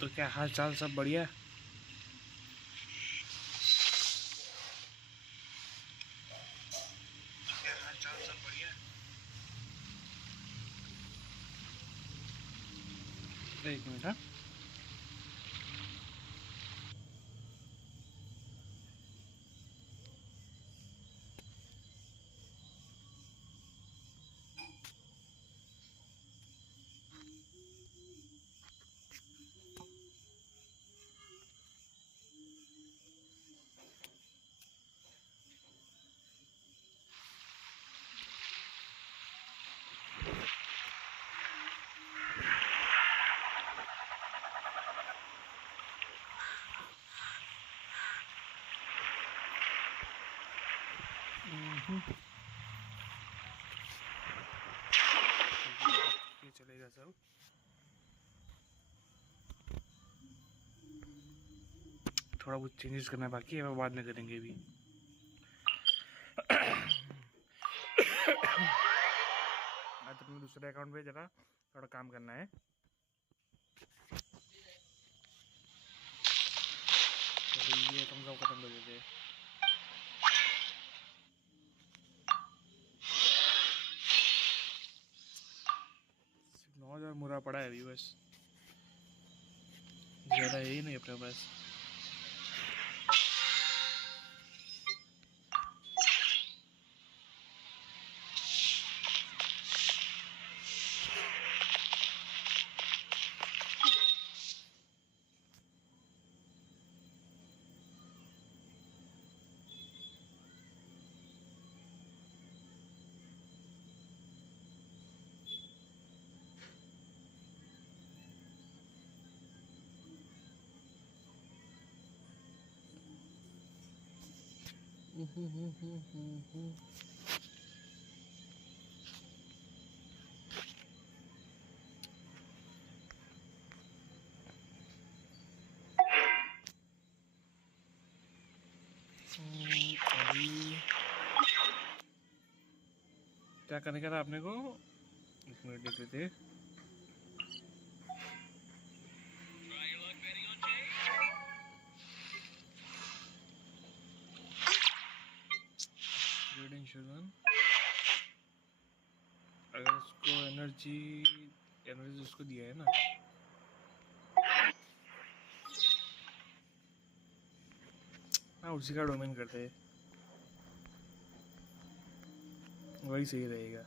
तो क्या हाल चाल, सब बढ़िया? एक मिनट। हाँ, ये चलेगा सब। थोड़ा बहुत चेंजेस करना बाकी है, बाद में करेंगे भी। आज अपने दूसरे अकाउंट पे जरा थोड़ा काम करना है। तो ये कम से कम खत्म कर देते हैं। 9,000 मुरा पड़ा है अभी, बस ज़्यादा है ही नहीं अपने पास। अभी क्या करने का था आपने को? एक मिनट देख लेते। अगर उसको एनर्जी उसको दिया है ना, हाँ उसी का डोमेन करते हैं, वही सही रहेगा।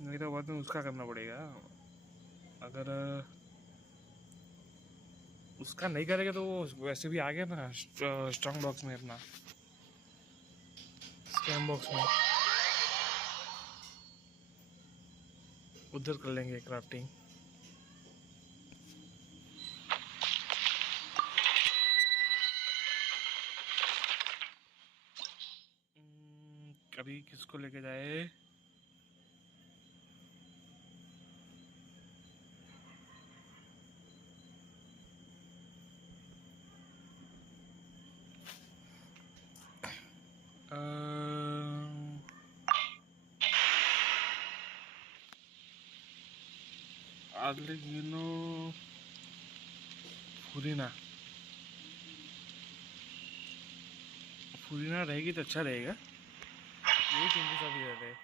नहीं तो बाद में उसका करना पड़ेगा। अगर उसका नहीं करेगा तो वो वैसे भी आ गया ना स्ट्रॉन्ग बॉक्स में, अपना स्कैम बॉक्स में, उधर कर लेंगे क्राफ्टिंग। अभी किसको लेके जाए? Arligino Furina पूरी ना रहेगी तो अच्छा रहेगा, यही चेंजेस अभी रहते हैं।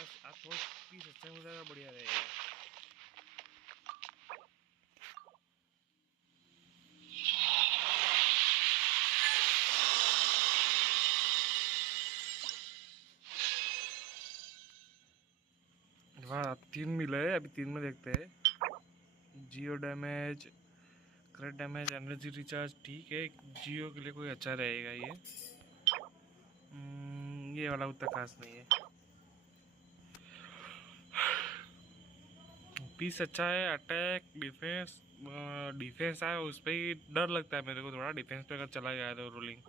बस आप थोड़ा पीस अच्छा हो जाएगा, बढ़िया रहेगा। हाँ 3 मिला है, अभी 3 में देखते हैं। जियो damage, correct damage, energy recharge, ठीक है जियो के लिए कोई अच्छा रहेगा ये वाला उतना खास नहीं है। पीस अच्छा है, अटैक डिफेंस, डिफेंस है उस पर ही डर लगता है मेरे को थोड़ा, डिफेंस पे अगर चला गया तो रोलिंग।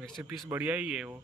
वैसे पीस बढ़िया ही है वो।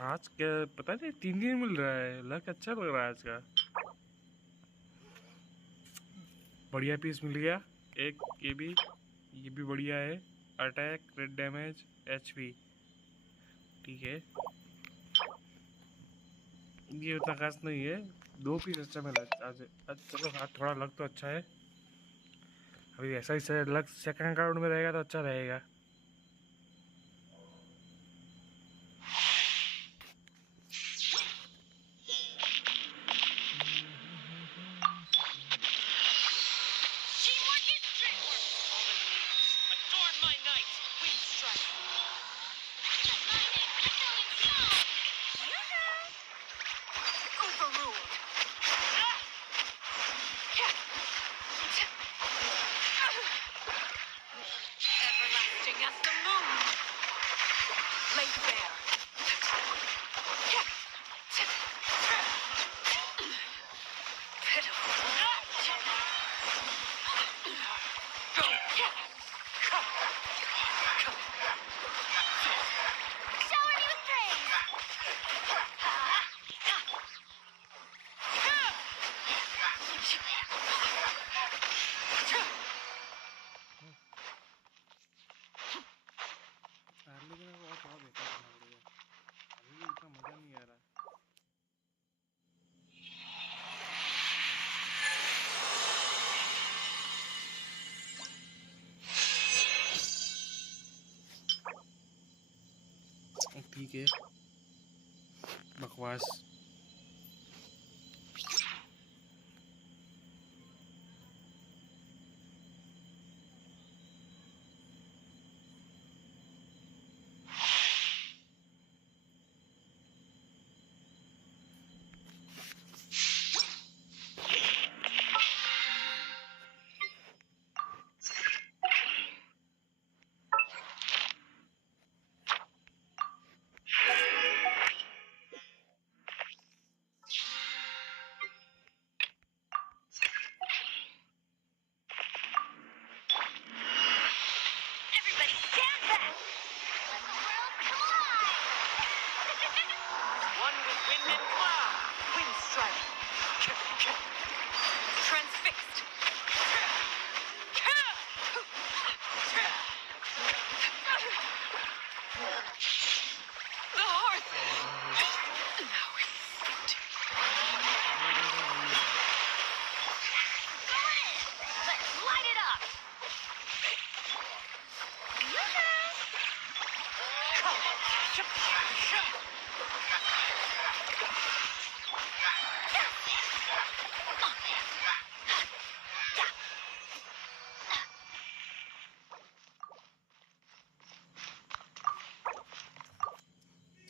आज क्या पता नहीं, 3 दिन मिल रहा है, लक अच्छा लग रहा है आज का। बढ़िया पीस मिल गया एक, ये भी बढ़िया है। अटैक, रेड डैमेज, एचपी, ठीक है ये उतना खास नहीं है। 2 पीस अच्छा मिला आज। चलो हाँ, थोड़ा लक तो अच्छा है। अभी ऐसा ही लक सेकंड राउंड में रहेगा तो अच्छा रहेगा। लेकिन और थोड़ा बेहतर करना पड़ेगा, अभी भी उतना मज़ा नहीं आ रहा। ठीक है, बकवास।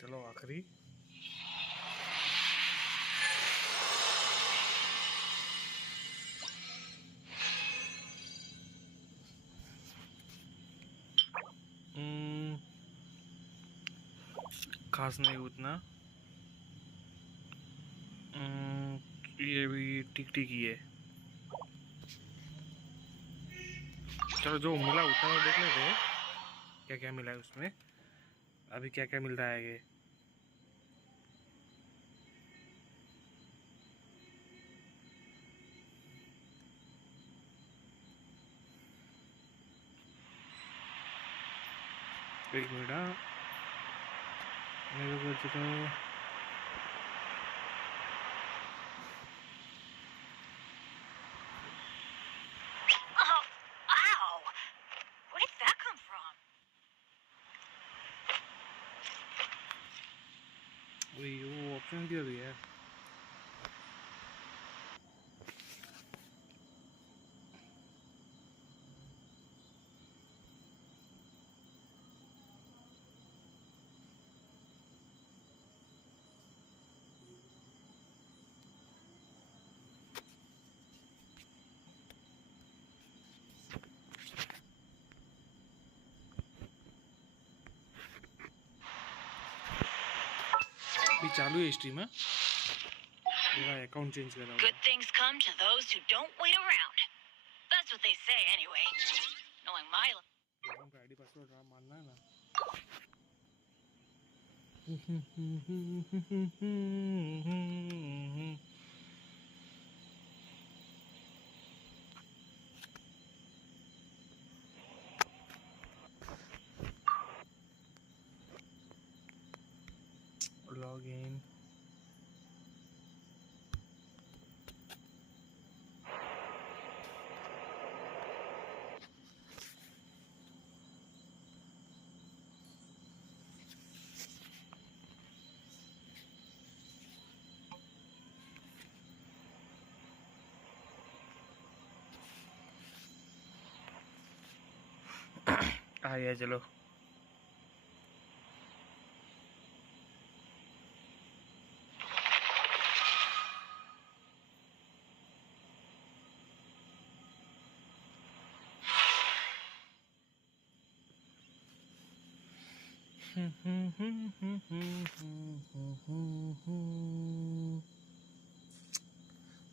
चलो आखिरी खास नहीं उतना। ये भी ठीक ठीक ही है। चलो जो मिला उतना देख लेते हैं क्या क्या मिला है उसमें, अभी क्या क्या मिल रहा है ये। एक मिनट मेरे को तो वो ऑप्शन दिया भी है। भी चालू है स्ट्रीम है, मेरा अकाउंट चेंज कर रहा हूँ। Good things come to those who don't wait around. That's what they say anyway. Knowing my account का आईडी पासवर्ड मानना है ना। लॉग इन आ गया। चलो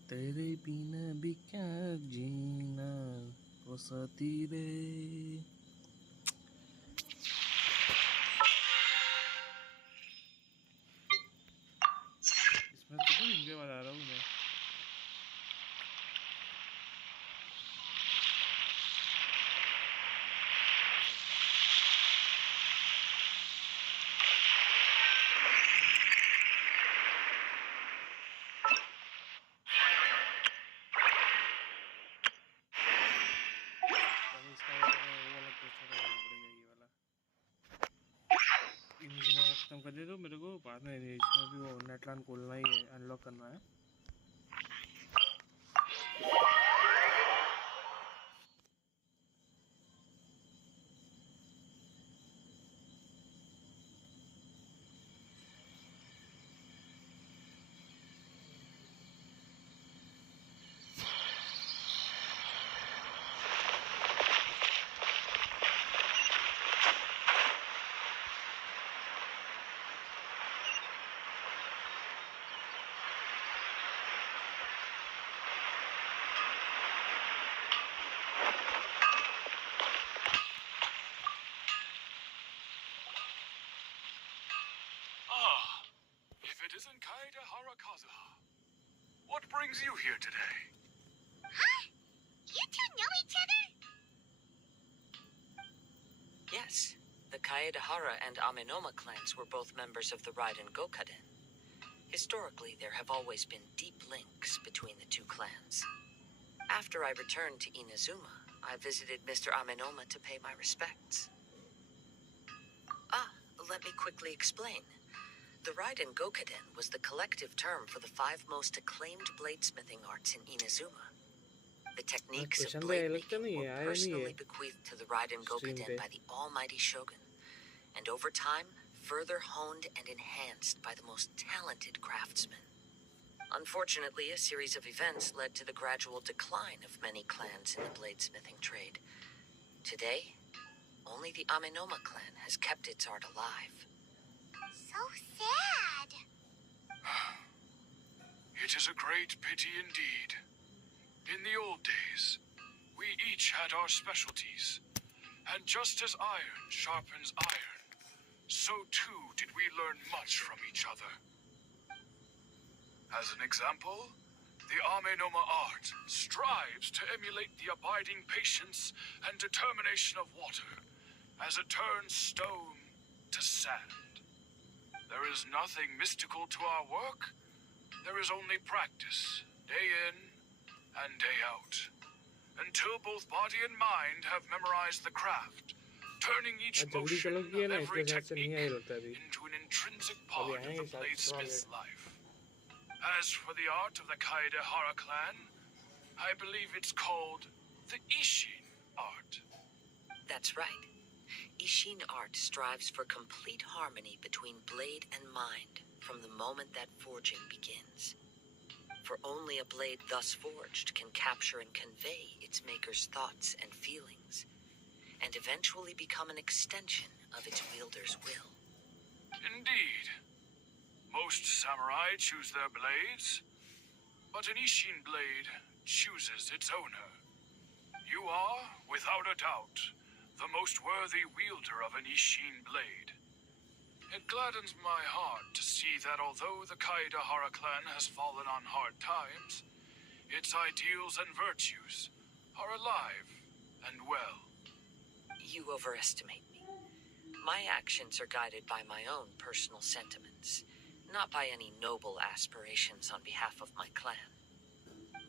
तेरे बिना भी क्या जीना वो सती रे। इसमें तो इनके बाद आ रहा हूँ मैं। खत्म कर दे दो मेरे को, बाद में इसमें भी वो नेट प्लान खोलना ही है, अनलॉक करना है। Citizen Kaida Harakazuha. What brings you here today? Huh? You two know each other? Yes. The Kaedahara and Amenoma clans were both members of the Raiden Gokaden. Historically, there have always been deep links between the two clans. After I returned to Inazuma, I visited Mr. Amenoma to pay my respects. Ah, let me quickly explain. The Raiden Gokaden was the collective term for the 5 most acclaimed bladesmithing arts in Inazuma. The techniques of blade making were personally bequeathed to the Raiden Gokaden by the almighty Shogun, and over time, further honed and enhanced by the most talented craftsmen. Unfortunately, a series of events led to the gradual decline of many clans in the bladesmithing trade. Today, only the Amenoma clan has kept its art alive. So sad. It is a great pity indeed. In the old days, we each had our specialties. And just as iron sharpens iron, so too did we learn much from each other. As an example, the Amenoma art strives to emulate the abiding patience and determination of water as it turns stone to sand. There is nothing mystical to our work. There is only practice, day in and day out, until both body and mind have memorized the craft, turning each motion of every technique into an intrinsic part of the bladesmith's life. As for the art of the Kaedehara clan, I believe it's called the Ishin art. That's right. Ishin art strives for complete harmony between blade and mind from the moment that forging begins. For only a blade thus forged can capture and convey its maker's thoughts and feelings, and eventually become an extension of its wielder's will. Indeed. Most samurai choose their blades, but an Ishin blade chooses its owner. You are, without a doubt, the most worthy wielder of an Ishin blade. It gladdens my heart to see that although the Kaedehara clan has fallen on hard times, its ideals and virtues are alive and well. You overestimate me. My actions are guided by my own personal sentiments, not by any noble aspirations on behalf of my clan.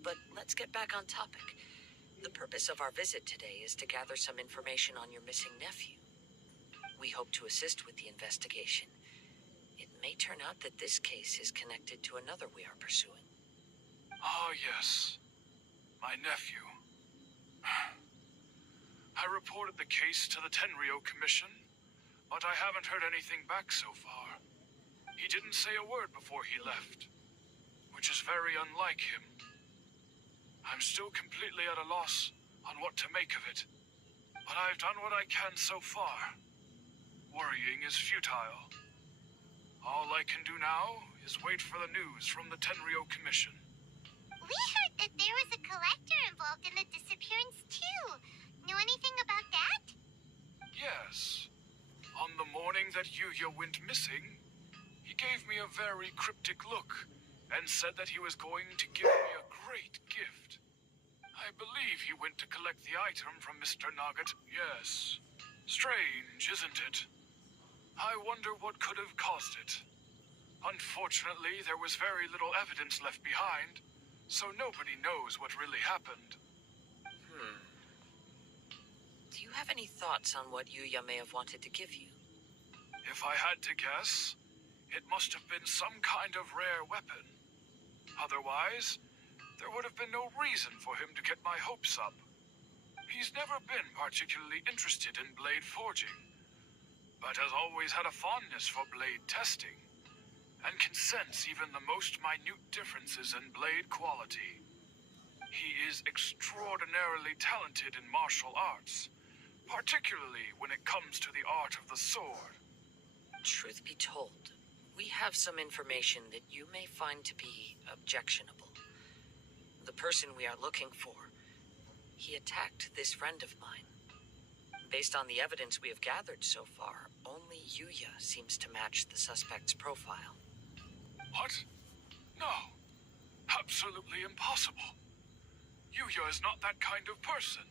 But let's get back on topic. The purpose of our visit today is to gather some information on your missing nephew. We hope to assist with the investigation. It may turn out that this case is connected to another we are pursuing. Ah, yes. My nephew. I reported the case to the Tenryo Commission, but I haven't heard anything back so far. He didn't say a word before he left, which is very unlike him. I'm still completely at a loss on what to make of it, but I've done what I can so far. Worrying is futile. All I can do now is wait for the news from the Tenryo Commission. We heard that there was a collector involved in the disappearance too. Know anything about that? Yes. On the morning that Yuya went missing, he gave me a very cryptic look and said that he was going to give me a great gift. I believe he went to collect the item from Mr. Nugget. Yes. Strange, isn't it? I wonder what could have caused it. Unfortunately, there was very little evidence left behind, so nobody knows what really happened. Do you have any thoughts on what Yuya may have wanted to give you? If I had to guess, it must have been some kind of rare weapon. Otherwise, there would have been no reason for him to get my hopes up. He's never been particularly interested in blade forging, but has always had a fondness for blade testing, and can sense even the most minute differences in blade quality. He is extraordinarily talented in martial arts, particularly when it comes to the art of the sword. Truth be told, we have some information that you may find to be objectionable. The person we are looking for, he attacked this friend of mine. Based on the evidence we have gathered so far, only Yuya seems to match the suspect's profile. What? No. Absolutely impossible. Yuya is not that kind of person.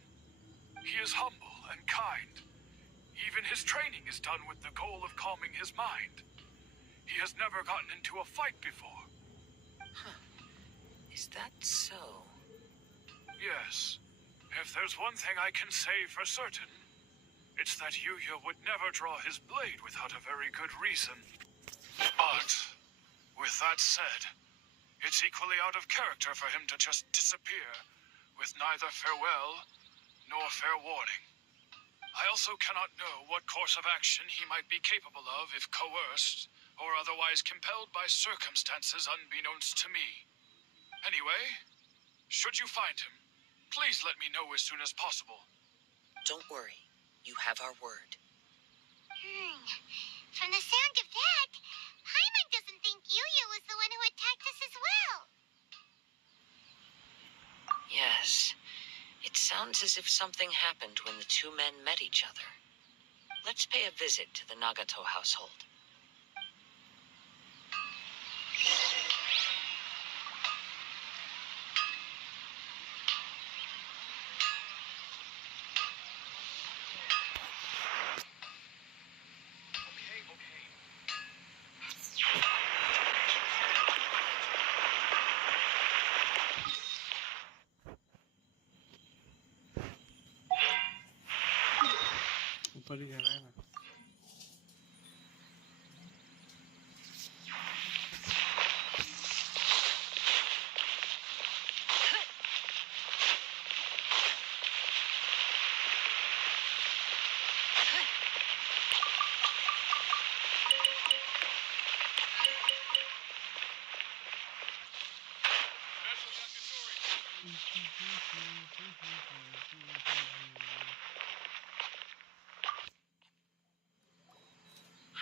He is humble and kind. Even his training is done with the goal of calming his mind. He has never gotten into a fight before. Is that so? Yes. If there's one thing I can say for certain, It's that Yuya would never draw his blade without a very good reason. But, with that said, it's equally out of character for him to just disappear, with neither farewell nor fair warning. I also cannot know what course of action he might be capable of if coerced, or otherwise compelled by circumstances unbeknownst to me. Anyway, should you find him, please let me know as soon as possible. Don't worry. You have our word. From the sound of that, Paimon doesn't think Yuya was the one who attacked us as well. Yes. It sounds as if something happened when the two men met each other. Let's pay a visit to the Nagato household. ऊपर ही जाना है ना.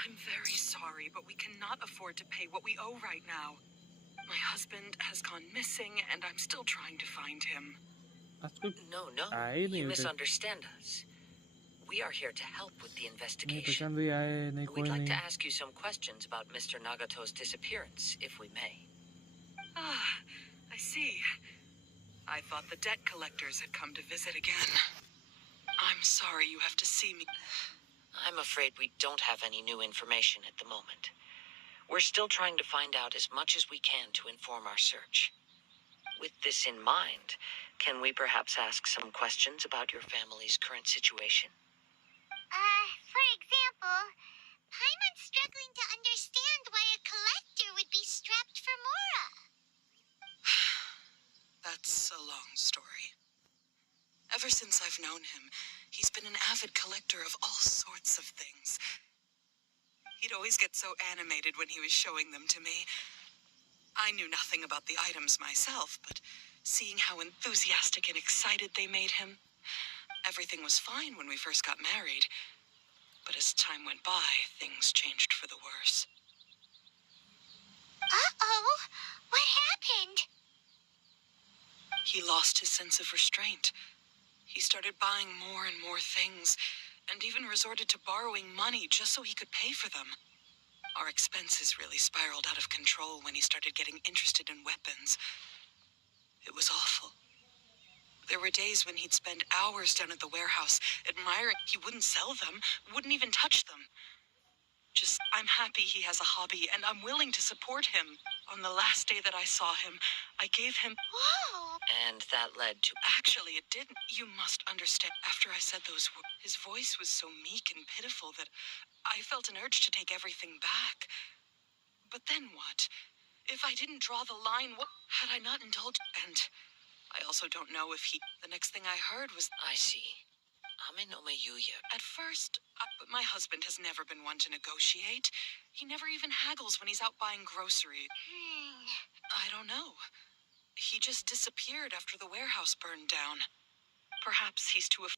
I'm very sorry, but we cannot afford to pay what we owe right now. My husband has gone missing, and I'm still trying to find him. No, आए नहीं you अभी तक. misunderstand us. We are here to help with the नहीं investigation. प्रशांत भी आए नहीं कोई We'd like नहीं. to ask you some questions about Mr. Nagato's disappearance, if we may. Ah, I see. I thought the debt collectors had come to visit again. I'm sorry you have to see me. I'm afraid we don't have any new information at the moment. We're still trying to find out as much as we can to inform our search. With this in mind, can we perhaps ask some questions about your family's current situation? For example, Paimon's struggling to understand why a collector would be strapped for Mora. That's a long story. Ever since I've known him, he's been an avid collector of all sorts of things. He'd always get so animated when he was showing them to me. I knew nothing about the items myself, but seeing how enthusiastic and excited they made him, everything was fine when we first got married. But as time went by, things changed for the worse. Uh-oh, what happened? He lost his sense of restraint. He started buying more and more things, and even resorted to borrowing money just so he could pay for them. Our expenses really spiraled out of control when he started getting interested in weapons. It was awful. There were days when he'd spend hours down at the warehouse admiring. He wouldn't sell them, wouldn't even touch them. Just, I'm happy he has a hobby, and I'm willing to support him. On the last day that I saw him, I gave him... Whoa! And that led to... Actually, it didn't. You must understand. After I said those words, his voice was so meek and pitiful that I felt an urge to take everything back. But then what? If I didn't draw the line, what had I not indulged? And I also don't know if he... The next thing I heard was... I see. Amenoma Yuya. At first, but my husband has never been one to negotiate. He never even haggles when he's out buying groceries. I don't know. He just disappeared after the warehouse burned down. Perhaps he's too afraid.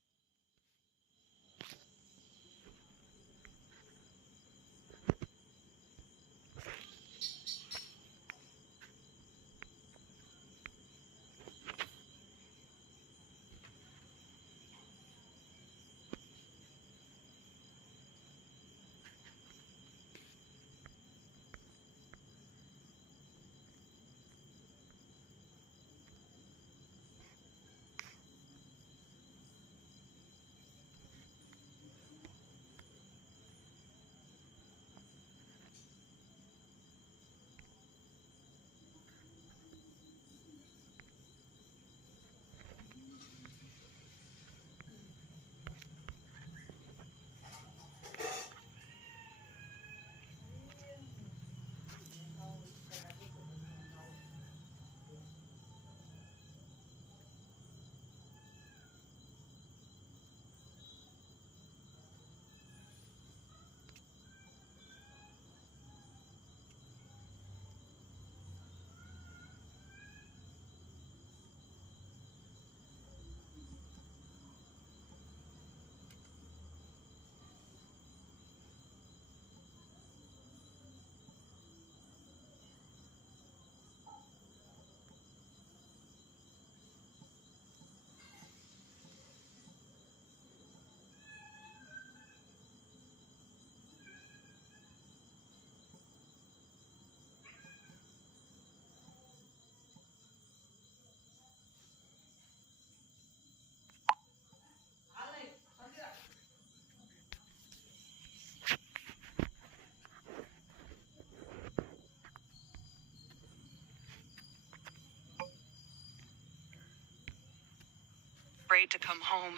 afraid to come home.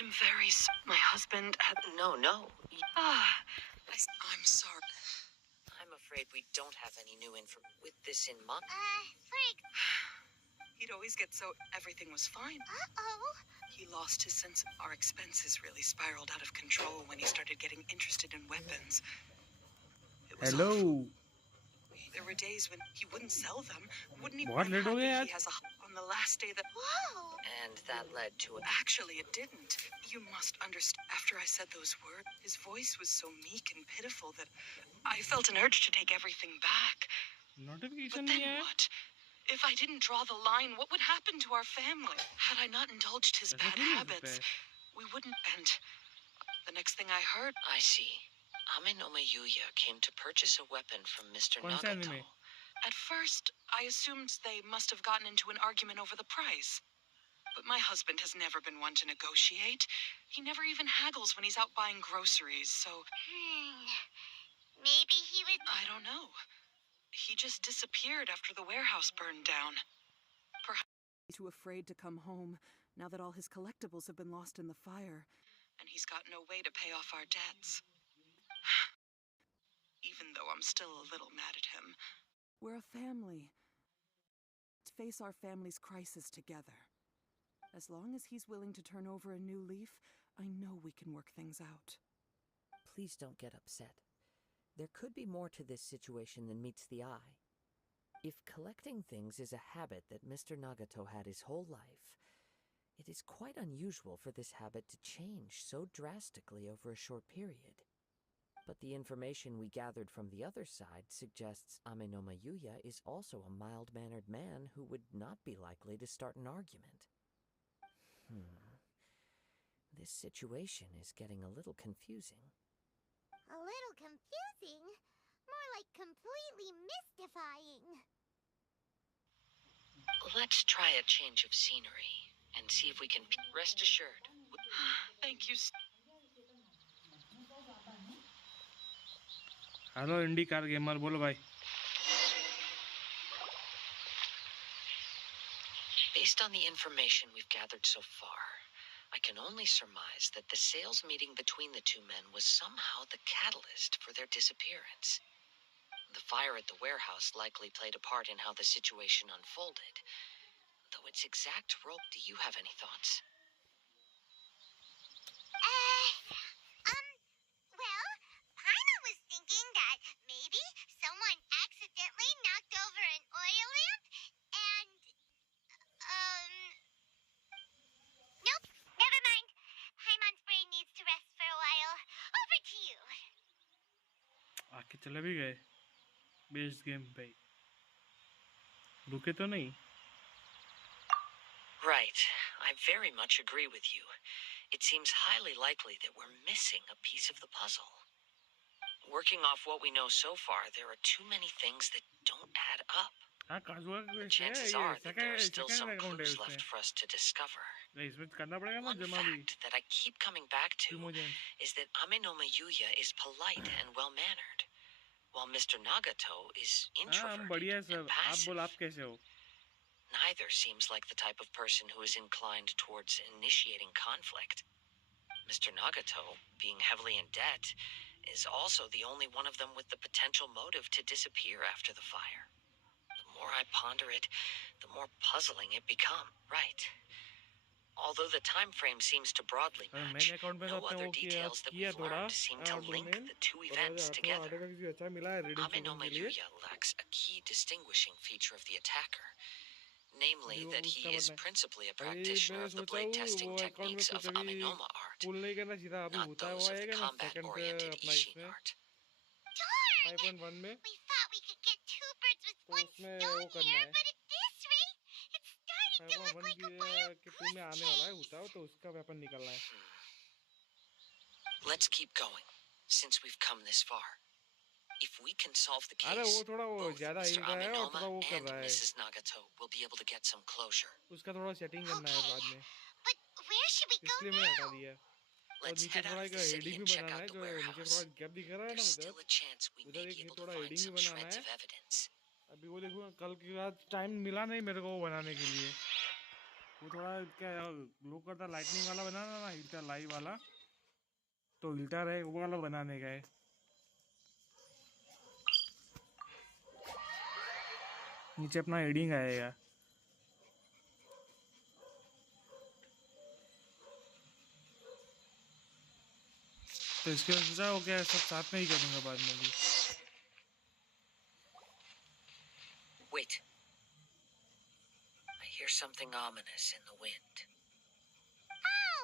I'm very my husband had... No. I'm sorry. I'm afraid we don't have any new info with this in mind. He'd always get so everything was fine. He lost his sense. Our expenses really spiraled out of control when he started getting interested in weapons. It was awful. Hello. There were days when he wouldn't sell them. Wouldn't even What little happy yet? he has a on the last day that... Whoa! And that led to Actually, it didn't. You must understand. After I said those words, his voice was so meek and pitiful that I felt an urge to take everything back. Notification But then नहीं है? what? If I didn't draw the line, what would happen to our family? Had I not indulged his ऐसा bad थोड़ी हो सकता habits, है. we wouldn't... And the next thing I heard... I see. Amenoma Yuya came to purchase a weapon from Mr. कौन सा Nagato. anime? At first, I assumed they must have gotten into an argument over the price. But my husband has never been one to negotiate. He never even haggles when he's out buying groceries, so... Maybe he would... I don't know. He just disappeared after the warehouse burned down. He's too afraid to come home now that all his collectibles have been lost in the fire. And he's got no way to pay off our debts. Even though I'm still a little mad at him. We're a family. Let's face our family's crisis together. As long as he's willing to turn over a new leaf, I know we can work things out. Please don't get upset. There could be more to this situation than meets the eye. If collecting things is a habit that Mr. Nagato had his whole life, it is quite unusual for this habit to change so drastically over a short period. But the information we gathered from the other side suggests Amenoma Yuya is also a mild-mannered man who would not be likely to start an argument. This situation is getting a little confusing. A little confusing? More like completely mystifying. Let's try a change of scenery and see if we can... Rest assured. Thank you. Hello indie car gamer बोलो भाई. Based on the information we've gathered so far, I can only surmise that the sales meeting between the two men was somehow the catalyst for their disappearance. The fire at the warehouse likely played a part in how the situation unfolded. Though its exact role... Do you have any thoughts? Well, Paima was thinking that maybe someone accidentally knocked over an oil lamp and, nope, never mind. Paimon's brain needs to rest for a while. Over to you. आके चले भी गए. Base game पे. रुके तो नहीं? Right. I very much agree with you. It seems highly likely that we're missing a piece of the puzzle. Working off what we know so far, there are too many things that don't add up. हाँ काजुआ The chances are that there are still some clues left for us to discover. इसमें करना पड़ेगा ना One जमा भी. fact that I keep coming back to Timogen. is that Amenoma Yuya is polite and well-mannered, while Mr. Nagato is हाँ हम introverted बढ़िया and सब. आप passive. बोल आप कैसे हो? Neither seems like the type of person who is inclined towards initiating conflict. Mr. Nagato, being heavily in debt, is also the only one of them with the potential motive to disappear after the fire. The more I ponder it, the more puzzling it becomes. Right. Although the time frame seems to broadly मैंने match, account में no अपने other वो details that किया we've थोड़ा learned seem to link domain. the two events together. किसी अच्छा मिला है रेडिंग के Amenoma लिए. Yuya lacks a key distinguishing feature of the attacker, namely that he is principally a practitioner of the blade testing techniques of Amenoma art, पुल नहीं करना सीधा अभी not होता है वो those of the आएगा ना सेकंड पे combat-oriented अपना Ishin इसमें art. Darn! 5.1 में We thought we could get two birds with तो one उसमें stone वो करना here, है. but at this rate, it's starting to look 5.1 like a की wild के टू में goose आने वाला है chase. होता हो तो उसका वेपन निकलना है. Let's keep going, since we've come this far. If we can solve the अरे वो case, थोड़ा वो both ज़्यादा Mr. हिल रहा है और Amenoma थोड़ा वो कर and रहा है. Mrs. Nagato will be able to get some closure. उसका थोड़ा सेटिंग करना है बाद में. But where should we go इसलिए मैंने हटा now? दिया. और Let's नीचे head out थोड़ा of एक the city हेडिंग भी and check बनाना out है, the जो नीचे थोड़ा warehouse. गैप दिख रहा है ना There's उधर still a chance we may उधर be एक able to थोड़ा find हेडिंग भी some बनाना shreds है. of evidence. अभी वो देखूंगा, कल के बाद टाइम मिला नहीं मेरे को वो बनाने के लिए. वो थोड़ा क्या ग्लो करता लाइटनिंग वाला बनाना ना, हिलता लाइव वाला, तो हिलता रहे वो वाला बनाने का है. नीचे अपना हेडिंग आएगा. तो इसके वजह से हो गया, सब साथ में ही करूँगा बाद में भी. Wait. I hear something ominous in the wind. Oh!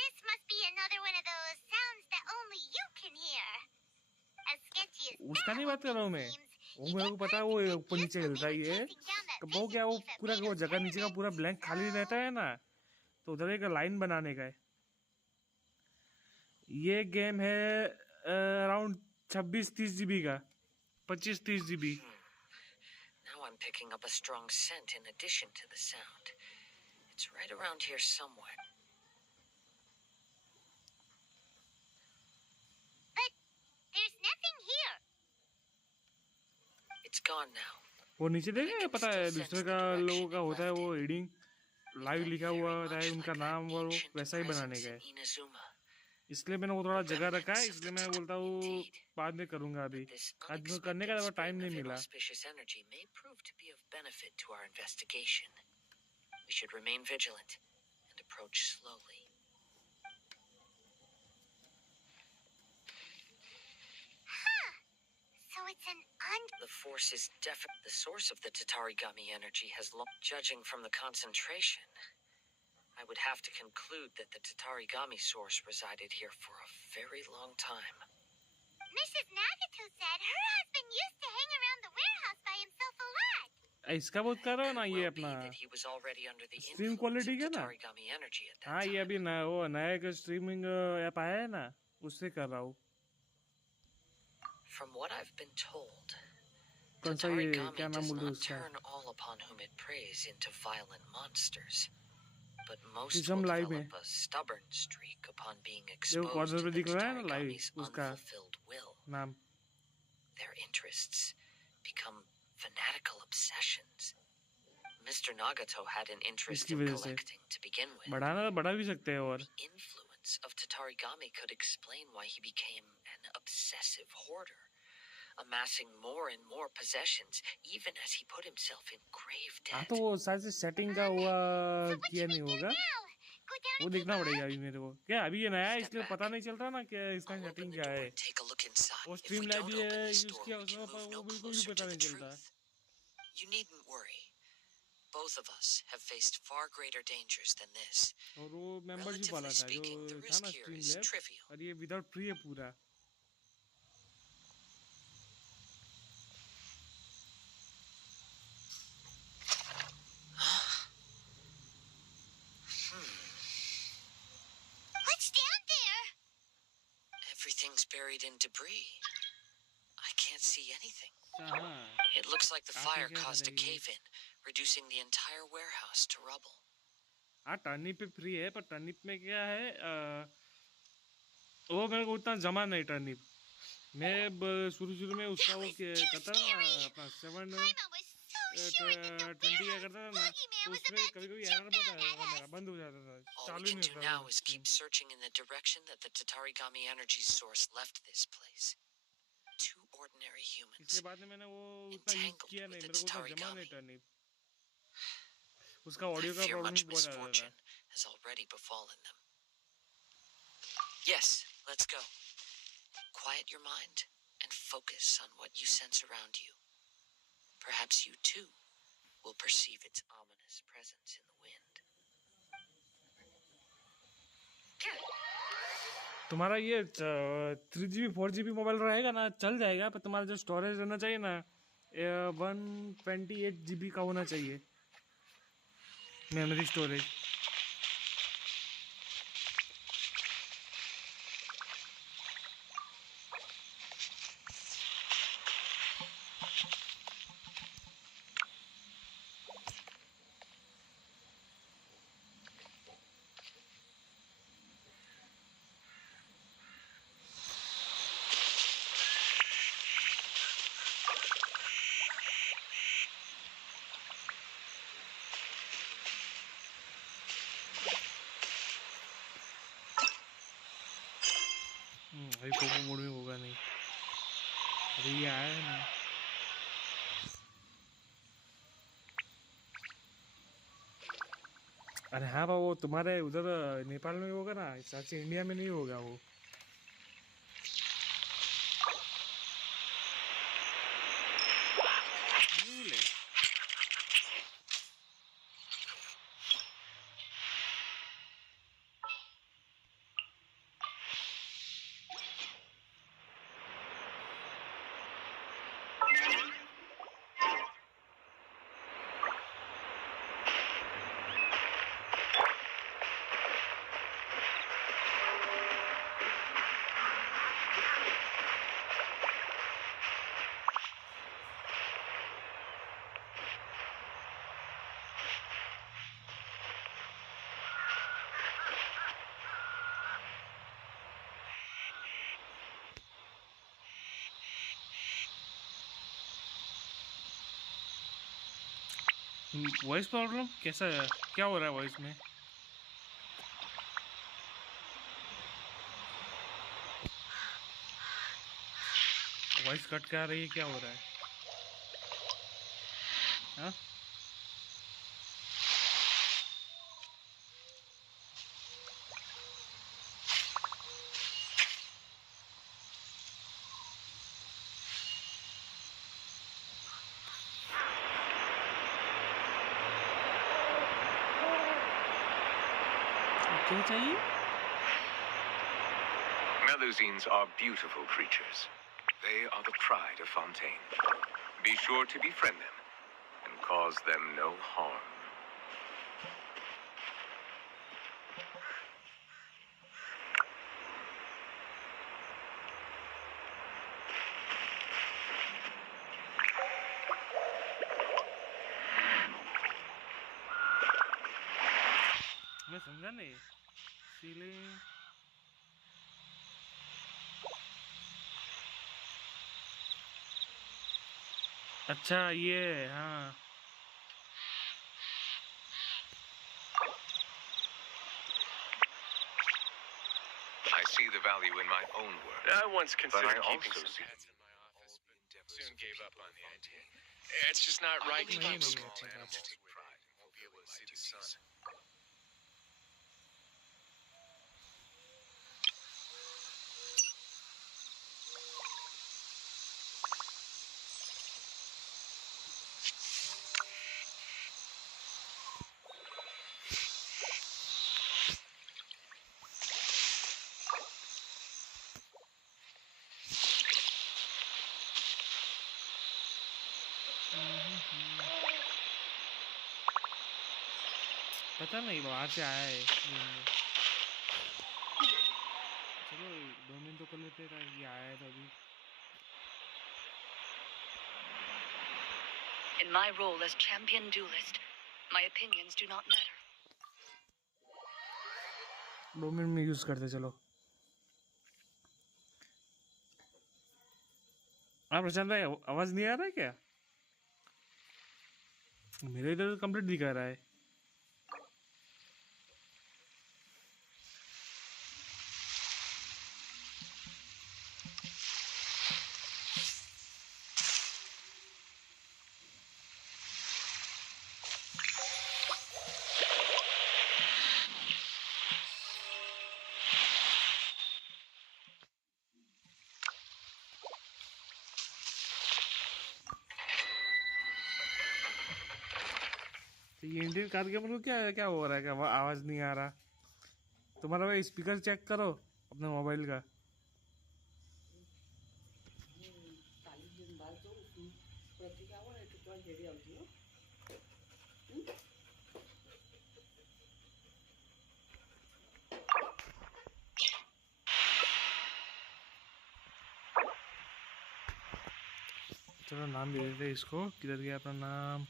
This must be another one of those sounds that only you can hear. As sketchy as उसका नहीं बात कर रहा हूँ मैं. वो मेरे को पता है, वो ऊपर नीचे हिलता ही है. वो क्या, वो पूरा वो जगह नीचे का पूरा ब्लैंक खाली रहता है ना, तो उधर एक लाइन बनाने का है. ये गेम है अराउंड 26-30 GB का, 25-30 GB. Now I'm picking up a strong scent in addition to the sound. It's right around here somewhere. But there's nothing here. It's gone now. वो नीचे देखे, पता है दूसरे का लोगों का होता है वो हेडिंग लाइव लिखा हुआ होता है, उनका नाम वो वैसा ही बनाने का है. इसलिए मैंने वो थोड़ा जगह रखा है, इसलिए मैं बोलता हूँ बाद में करूँगा. अभी आज में करने का टाइम नहीं मिला. Energy may prove to be of benefit to our investigation. We should remain vigilant and approach slowly. So it's an The force is definitely the source of the Tatarigami energy judging from the concentration. I would have to conclude that the Tatarigami source resided here for a very long time. Mrs. Nagato said her husband used to hang around the warehouse by himself a lot. इसका बहुत करो ना ये अपना stream quality क्या ना. हाँ ये अभी नया वो नया एक स्ट्रीमिंग ऐप आया है ना, उससे कर रहा हूँ. From what I've been told, कौन सा ये क्या Tatarigami नाम does बोलते हैं not उसका. turn all upon whom it preys into violent monsters, but most किसम will लाइव में develop a stubborn streak upon being देखो exposed कॉर्नर to पे the दिख रहा है ना लाइव Tatarigami's उसका unfulfilled will. नाम. Their interests become fanatical obsessions. Mr. Nagato had an interest इसकी in वजह से collecting to begin with. बढ़ाना तो बढ़ा भी सकते हैं. और The influence of Tatarigami could explain why he became an obsessive hoarder, amassing more and more possessions, even as he put himself in grave हाँ debt. तो वो शायद से सेटिंग का हुआ So what किया should we नहीं do होगा. now? Go down वो and take देखना a पड़ेगा look? अभी मेरे को. क्या अभी ये नया है, Step इसलिए back. पता नहीं चल रहा ना कि इसका I'll open सेटिंग the क्या door है. and take a look inside. वो If stream we live don't भी open है this यूज door, किया we उसमें, can पर move वो no बिल्कुल भी closer पता to नहीं the चलता. truth. You needn't worry. Both of us have faced far greater dangers than this. और वो मेंबरशिप वाला Relatively था जो speaking, the था risk ना here stream is lab, trivial. और ये विदाउट फ्री है पूरा. What's down there? Everything's buried in debris. I can't see anything. हाँ It looks like the आके fire क्या caused a करेगी. cave-in, reducing the entire warehouse to rubble. हाँ turnip पे फ्री है, पर टर्निप में क्या है वो मेरे को उतना जमा नहीं टर्निप. मैं शुरू में उसका वो करता था ना अपना 7 Paimon was so sure that the 20 का warehouse करता था ना, boogeyman तो was उसमें about कभी to कभी jump एरर out बता at मेरा us. बंद हो जाता था, All चालू we ही can नहीं do होता था now is screen. keep searching in the direction that the Tatarigami energy source left this place. Two ordinary humans, इसके बाद में मैंने वो उतना यूज entangled किया with नहीं, the मेरे को उतना जमा नहीं Tatarigami. टर्निप. उसका I ऑडियो का fear प्रॉब्लम much बहुत आ रहा था. misfortune has already befallen them. Yes, let's go. Quiet your mind and focus on what you sense around you. Perhaps you too will perceive its ominous presence in the wind. तुम्हारा ये 3GB 4GB mobile रहेगा ना, चल जाएगा, पर तुम्हारा जो storage रहना चाहिए ना 128GB का होना चाहिए मेमोरी स्टोरेज. भाई पोको मोड में होगा नहीं। अरे ये आया है ना। अरे हाँ वो तुम्हारे उधर नेपाल में होगा ना, सच इंडिया में नहीं होगा वो। वॉइस प्रॉब्लम कैसा है, क्या हो रहा है वॉइस में? वॉइस कट कर रही है, क्या हो रहा है? हाँ क्या चाहिए? Melusines are beautiful creatures. They are the pride of Fontaine. Be sure to befriend them and cause them no harm. मैं समझा नहीं। सीलिंग अच्छा ये हाँ I see the value in my own work. I once considered keeping some pets in my office, but soon gave up on the idea. It's just not right to keep small animals take pride and won't be able to see the sun. पता नहीं बाहर से आया है game में। चलो 2 minute तो कर लेते हैं, ये आया है तो अभी। In my role as champion duelist, my opinions do not matter. 2 minute में यूज करते चलो। हाँ प्रशांत भाई आवाज नहीं आ रहा है क्या? मेरे इधर कंप्लीट दिखा रहा है। तो ये इंडियन कार गेमर को क्या क्या हो रहा है, क्या आवाज नहीं आ रहा? तुम्हारा भाई स्पीकर चेक करो अपने मोबाइल का। चलो नाम दे देते इसको। किधर गया अपना नाम?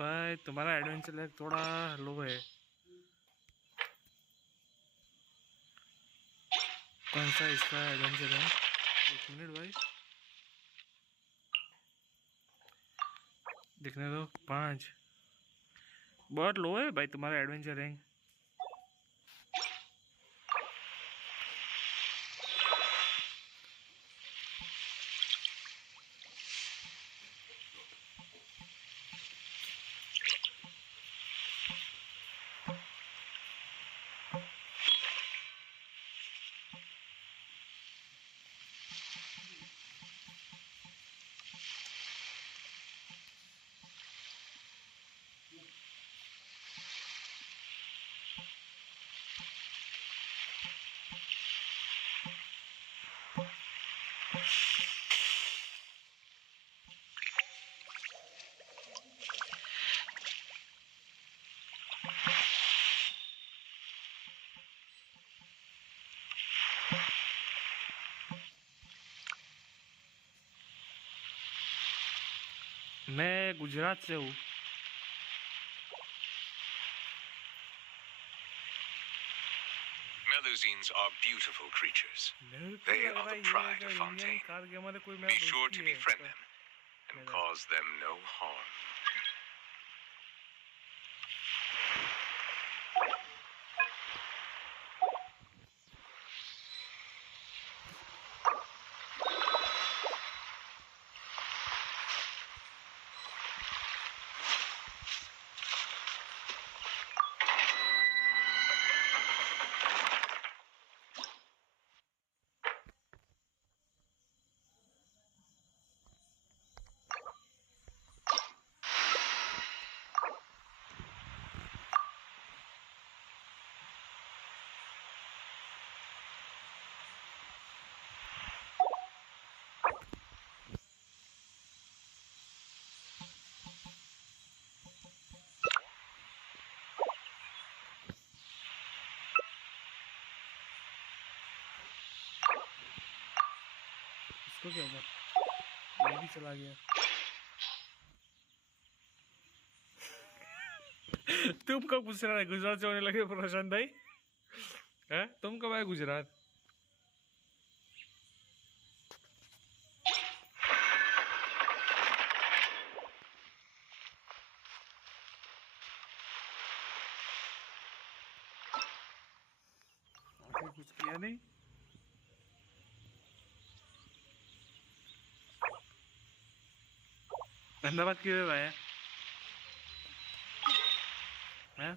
भाई तुम्हारा एडवेंचर लेवल थोड़ा लो है। कौन सा इसका एडवेंचर है? एक मिनट भाई, दिखने दो। 5 बहुत लो है भाई तुम्हारा एडवेंचर रैंक। मैं गुजरात से हूँ। Melusines are beautiful creatures. They are the pride of Fontaine. Be sure to befriend them and cause them no harm. इसको क्या हुआ? ये भी चला गया। तुम कब गुजरात से होने लगे प्रशांत भाई? हैं? तुम कब आए गुजरात? कुछ किया नहीं। अहमदाबाद किधर आया? हैं?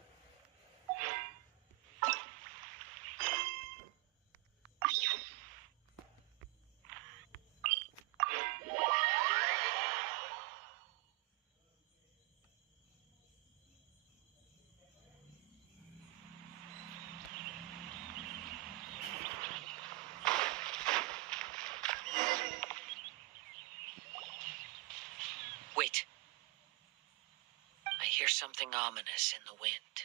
Wait. I hear something ominous in the wind.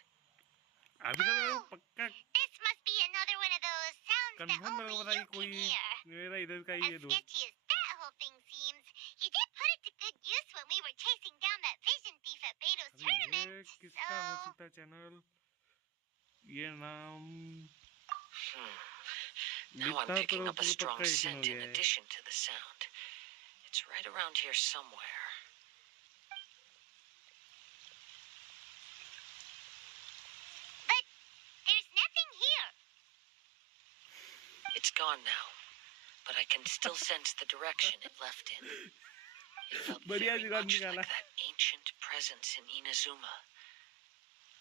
अभी तो मेरे को पक्का This must be another one of those sounds that confirm मेरे only को पता है you कि कोई can hear. मेरा इधर का ही है As दोस्त। sketchy as that whole thing seems, you did put it to good use when we were chasing down that vision thief at Beto's अभी ये tournament. किसका हो So, सकता है चैनल? ये नाम Now I'm मिता picking पर up a strong पक्का यकीन हो scent in गया है। addition to the sound. It's right around here somewhere. but there's nothing here. It's gone now, but I can still sense the direction it left in. It felt बढ़िया very जुगाड़ much निकाला। like that ancient presence in Inazuma.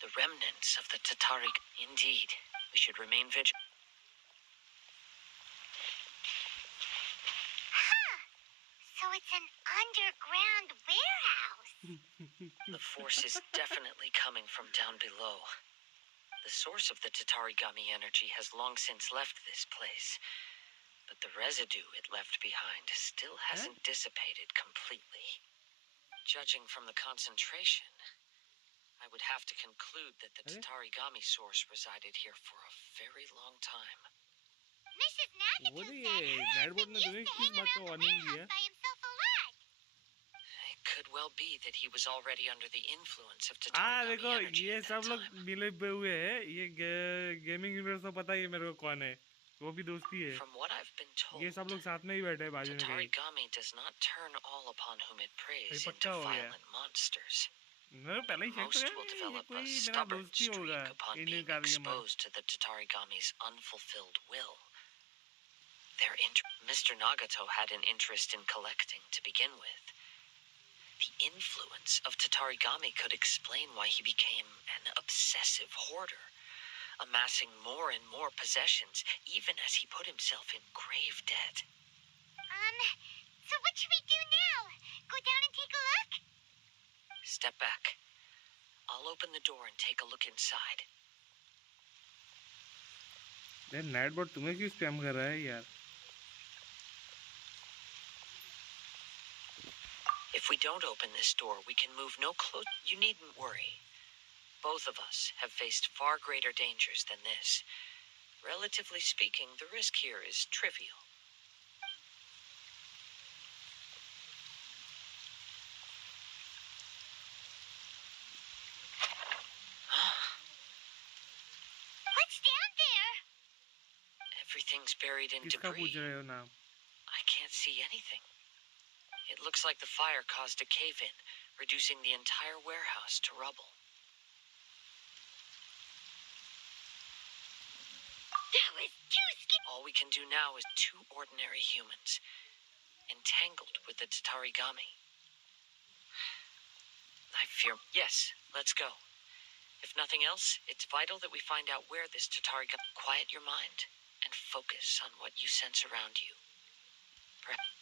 The remnants of the Tatari. Indeed, we should remain vigilant. Huh. So it's an underground warehouse. The force is definitely coming from down below. The source of the Tatarigami energy has long since left this place, but the residue it left behind still hasn't dissipated completely. Judging from the concentration, I would have to conclude that the Tatarigami source resided here for a very long time. Mrs. Nagato वो said नहीं her night board husband ने used तुम्हें to किस hang बात का around the warning दिया? warehouse by himself a lot. It could well well be that he was already under the influence of Tatarigami देखो energy ये at सब that लोग time. मिले हुए हैं ये गेमिंग यूनिवर्स में पता है मेरे को कौन है वो भी दोस्ती है From what I've been told, ये सब लोग साथ में ही बैठे हैं बाजू में कहीं Tatarigami does not turn all upon whom it भाई preys पक्का into हो गया violent monsters. मैं पहले ही चेक Most तो will किया ये develop a कोई मेरा stubborn दोस्ती होगा streak upon Indian being car gamer exposed to the Tatarigami's unfulfilled will. Mr. Nagato had an interest in collecting to begin with. The influence of Tatarigami could explain why he became an obsessive hoarder, amassing more and more possessions, even as he put himself in grave debt. So what should we do now? Go down and take a look? Step back. I'll open the door and take a look inside. यार Nightbot तुम्हें क्यों spam कर रहा है यार If we don't open this door, we can move no closer. You needn't worry. Both of us have faced far greater dangers than this. Relatively speaking, the risk here is trivial. What's down there? Everything's buried in किसका पूछ debris. रहे हो नाम I can't see anything. It looks like the fire caused a cave-in, reducing the entire warehouse to rubble. That was too scary. All we can do now is two ordinary humans, entangled with the Tatarigami. I fear... Yes, let's go. If nothing else, it's vital that we find out where this Tatarigami... Quiet your mind and focus on what you sense around you. Perhaps...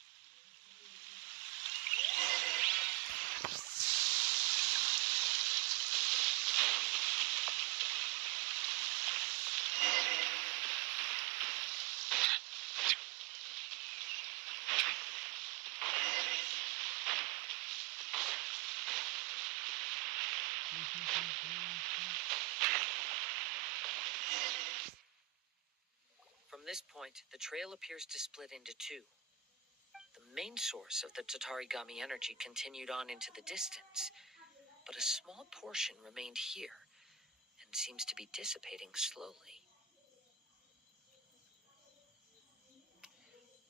From this point, the trail appears to split into two. The main source of the Tatarigami energy continued on into the distance, but a small portion remained here and seems to be dissipating slowly.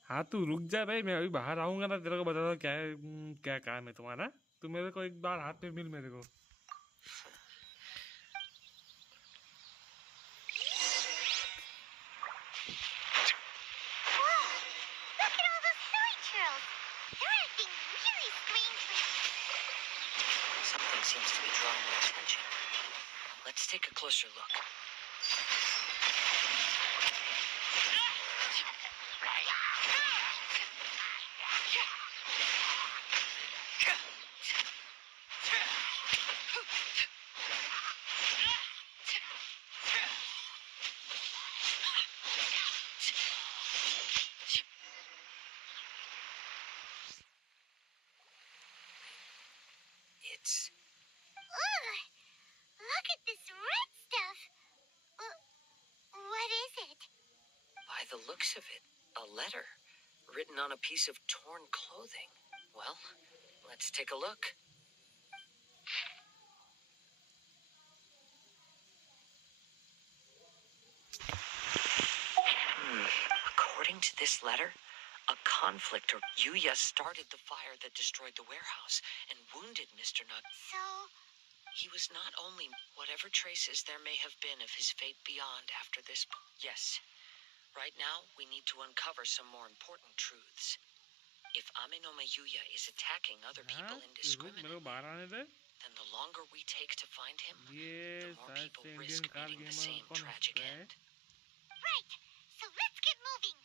हाँ तू रुक जा भाई मैं अभी बाहर आऊंगा ना तेरे को बता दो क्या क्या काम है तुम्हारा तू मेरे को एक बार हाथ में मिल मेरे को Look at all those silly churls. They're acting really strangely. Something seems to be drawing their attention. Let's take a closer look. It's... Ugh! Look at this red stuff. What is it? By the looks of it, a letter written on a piece of torn clothing. Well, let's take a look. According to this letter, a conflict or Yuya started the fire that destroyed the warehouse and wounded Mr. Nug. So, He was not only whatever traces there may have been of his fate beyond after this. Yes. Right now, we need to uncover some more important truths. If Amenoma Yuya is attacking other people indiscriminately, then the longer we take to find him, the more people risk meeting the same tragic end. right. So let's get moving.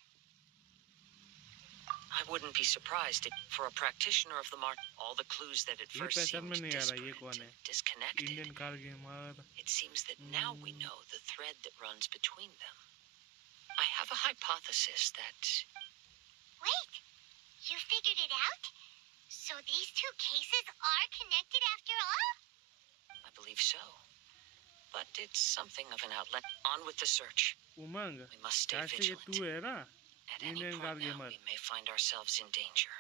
I wouldn't be surprised if, for a practitioner of the mark, all the clues that at first seemed disparate and disconnected, it seems that now we know the thread that runs between them. I have a hypothesis that... Wait. You figured it out? So these two cases are connected after all? I believe so. But it's something of an outlet. On with the search. We must stay vigilant. At any point now, we may find ourselves in danger.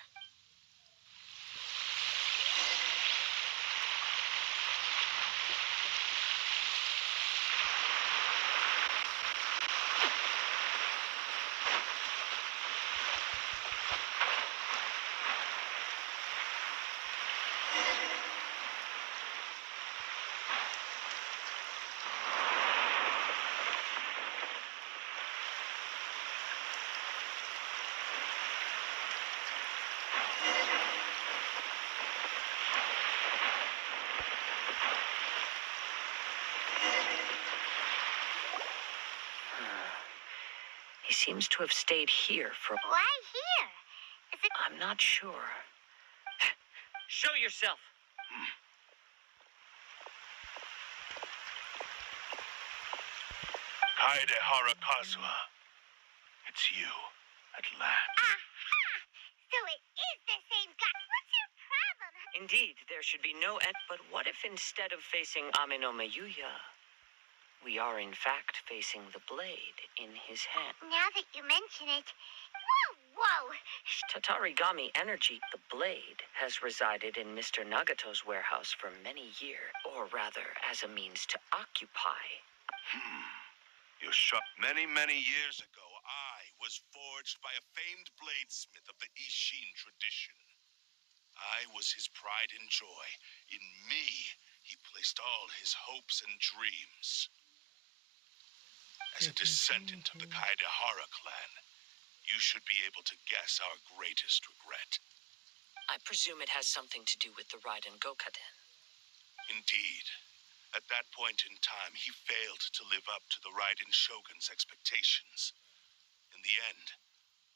He seems to have stayed here for... Why here? Is it... I'm not sure. Show yourself! Kaede Harakazuha. It's you, at last. Aha! So it is the same guy. What's your problem? Indeed, there should be no end. But what if instead of facing Amenoma Yuya, we are in fact facing the blade in his hand? Now that you mention it... Whoa! Tatarigami Energy, the blade, has resided in Mr. Nagato's warehouse for many years. Or rather, as a means to occupy. You're shocked. Many years ago, I was forged by a famed bladesmith of the Ishin tradition. I was his pride and joy. In me, he placed all his hopes and dreams. As a descendant of the Kaedehara clan, you should be able to guess our greatest regret. I presume it has something to do with the Raiden Gokaden. Indeed. At that point in time, he failed to live up to the Raiden Shogun's expectations. In the end,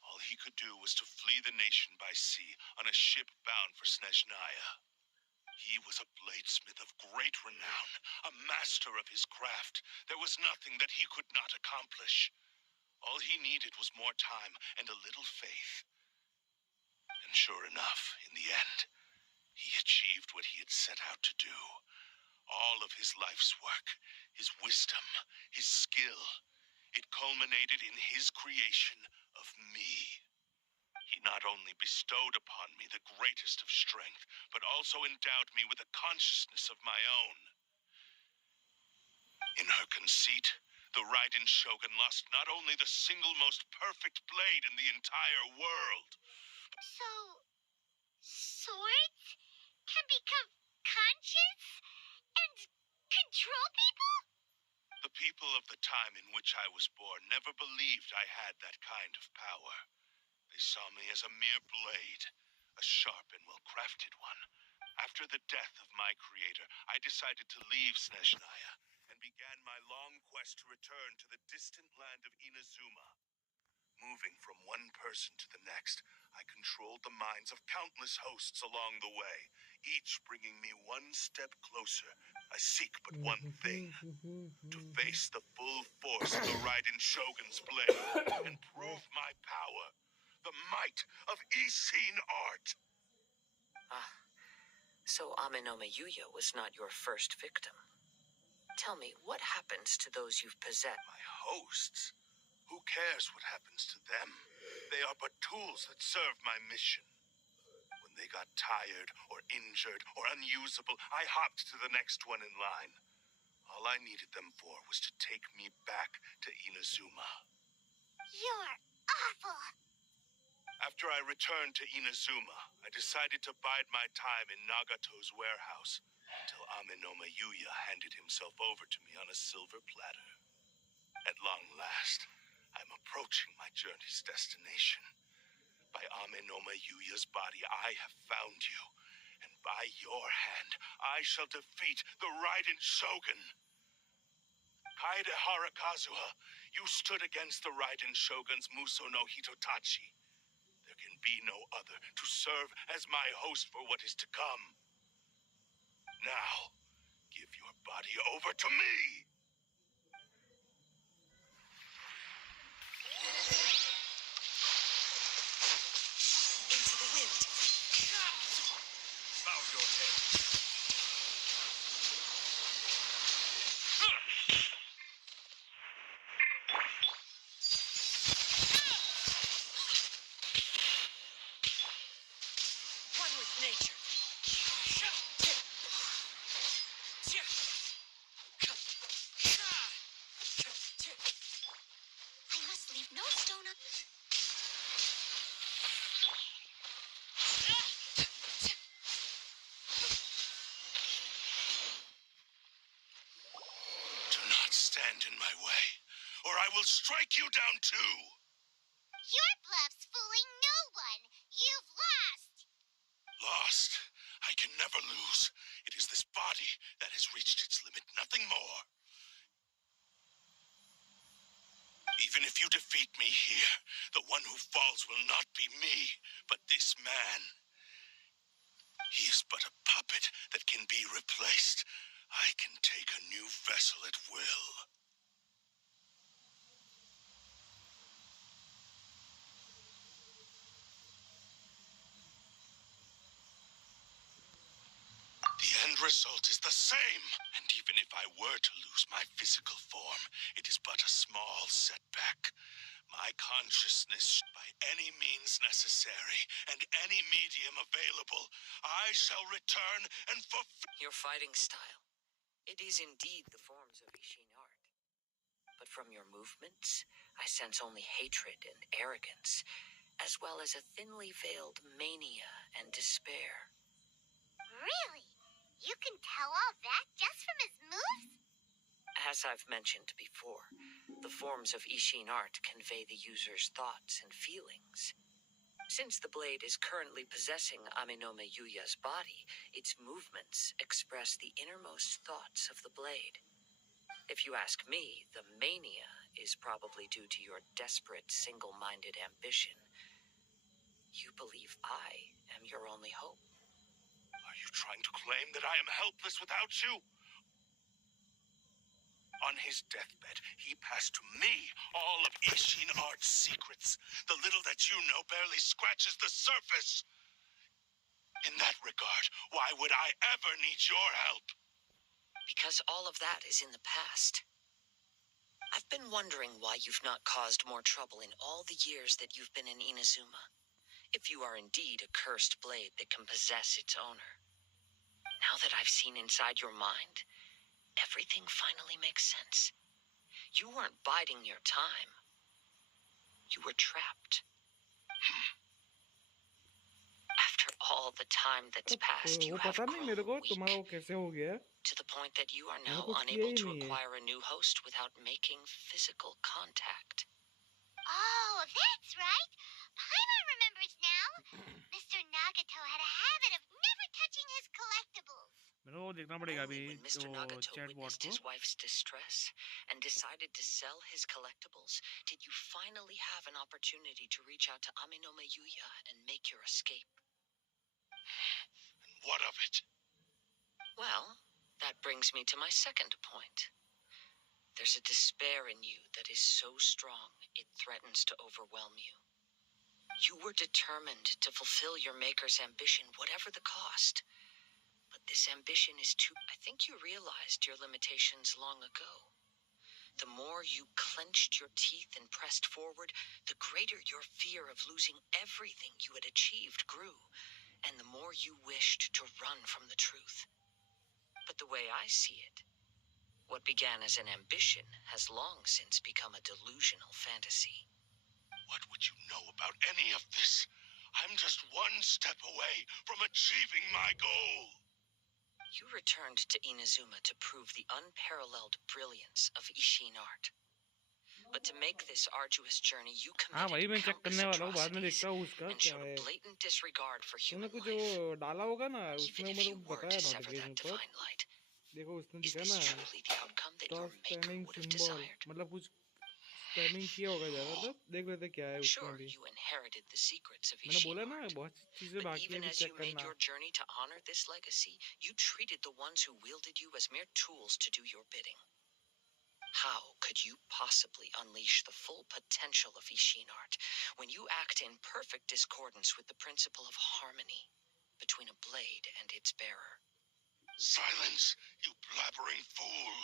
all he could do was to flee the nation by sea on a ship bound for Snezhnaya. He was a bladesmith of great renown, a master of his craft. There was nothing that he could not accomplish. All he needed was more time and a little faith. And sure enough, in the end, he achieved what he had set out to do. All of his life's work, his wisdom, his skill, it culminated in his creation of me. He not only bestowed upon me the greatest of strength, but also endowed me with a consciousness of my own. In her conceit, the Raiden Shogun lost not only the single most perfect blade in the entire world. So... swords can become conscious? And control people? The people of the time in which I was born never believed I had that kind of power. They saw me as a mere blade, a sharp and well-crafted one. After the death of my creator, I decided to leave Snezhnaya and began my long quest to return to the distant land of Inazuma. Moving from one person to the next, I controlled the minds of countless hosts along the way, each bringing me one step closer. I seek but one thing, to face the full force of the Raiden Shogun's blade and prove my power, the might of Ishin art. So Amenoma Yuya was not your first victim. Tell me, what happens to those you've possessed? My hosts? Who cares what happens to them? They are but tools that serve my mission. When they got tired or injured or unusable, I hopped to the next one in line. All I needed them for was to take me back to Inazuma. You're awful. After I returned to Inazuma, I decided to bide my time in Nagato's warehouse until Amenoma Yuya handed himself over to me on a silver platter. At long last, I'm approaching my journey's destination. By Amenoma Yuya's body, I have found you. And by your hand, I shall defeat the Raiden Shogun. Kaede Harakazuha, you stood against the Raiden Shogun's Muso no Hitotachi. There can be no other to serve as my host for what is to come. Now, give your body over to me! Into the wind. Bow your head. One with nature. I must leave no stone up... Do not stand in my way, or I will strike you down too. Your bluff's fooling no one. You've lost. Lost. I can never lose. It is this body that has reached its limit, nothing more. Even if you defeat me here, the one who falls will not be me, but this man. He is but a puppet that can be replaced. I can take a new vessel at will. The end result is the same. And even if I were to lose my physical form, it is but a small setback. My consciousness, by any means necessary, and any medium available, I shall return and fulfill. Your fighting style. It is indeed the forms of Ishin art. But from your movements, I sense only hatred and arrogance, as well as a thinly veiled mania and despair. Really? You can tell all that just from his moves? As I've mentioned before, the forms of Ishin art convey the user's thoughts and feelings. Since the blade is currently possessing Amenome Yuya's body, its movements express the innermost thoughts of the blade. If you ask me, the mania is probably due to your desperate, single-minded ambition. You believe I am your only hope. Are you trying to claim that I am helpless without you? On his deathbed, he passed to me all of Ishin Art's secrets. The little that you know barely scratches the surface. In that regard, why would I ever need your help? Because all of that is in the past. I've been wondering why you've not caused more trouble in all the years that you've been in Inazuma. If you are indeed a cursed blade that can possess its owner. Now that I've seen inside your mind, everything finally makes sense. You weren't biding your time. You were trapped. After all the time that's passed, you वो have पता नहीं मेरे को grown तुम्हारा वो weak, कैसे हो गया. to the point that you are मैंने now कुछ किया unable ही to नहीं है. acquire a new host without making physical contact. Oh, that's right. Paimon remembers now. Mr. Nagato had a habit of never touching his collectibles. मेरे को देखना पड़ेगा अभी Only when Mr. तो Nagato चैट बॉट witnessed को. his wife's distress and decided to sell his collectibles did you finally have an opportunity to reach out to Amenome Yuya and make your escape. And what of it? Well, that brings me to my second point. There's a despair in you that is so strong it threatens to overwhelm you. You were determined to fulfill your maker's ambition, whatever the cost. But this ambition is too... I think you realized your limitations long ago. The more you clenched your teeth and pressed forward, the greater your fear of losing everything you had achieved grew, and the more you wished to run from the truth. But the way I see it, what began as an ambition has long since become a delusional fantasy. What would you know about any of this? I'm just one step away from achieving my goal. You returned to Inazuma to prove the unparalleled brilliance of Ishin art. But to make this arduous journey, you हाँ भाई मैं committed check countless करने वाला हूँ बाद में atrocities देखता हूँ उसका and क्या showed a है. blatant disregard for तूने human कुछ life. वो डाला होगा ना Even उसमें if मेरे you को were बताया to sever नोटिफिकेशन that पर. divine light, देखो उसने is दिखा this ना truly the outcome that your stop maker spamming would have symbol, desired? मतलब कुछ स्पैमिंग किया होगा ज़्यादा. तो देख लेते क्या है उसमें Sure, भी. you inherited the secrets of मैंने Ishin बोला ना art. बहुत चीजें But बाकी है even भी as चेक you made करना. your journey to honor this legacy, you treated the ones who wielded you as mere tools to do your bidding. How could you possibly unleash the full potential of Ishin art when you act in perfect discordance with the principle of harmony between a blade and its bearer? Silence, you blabbering fool.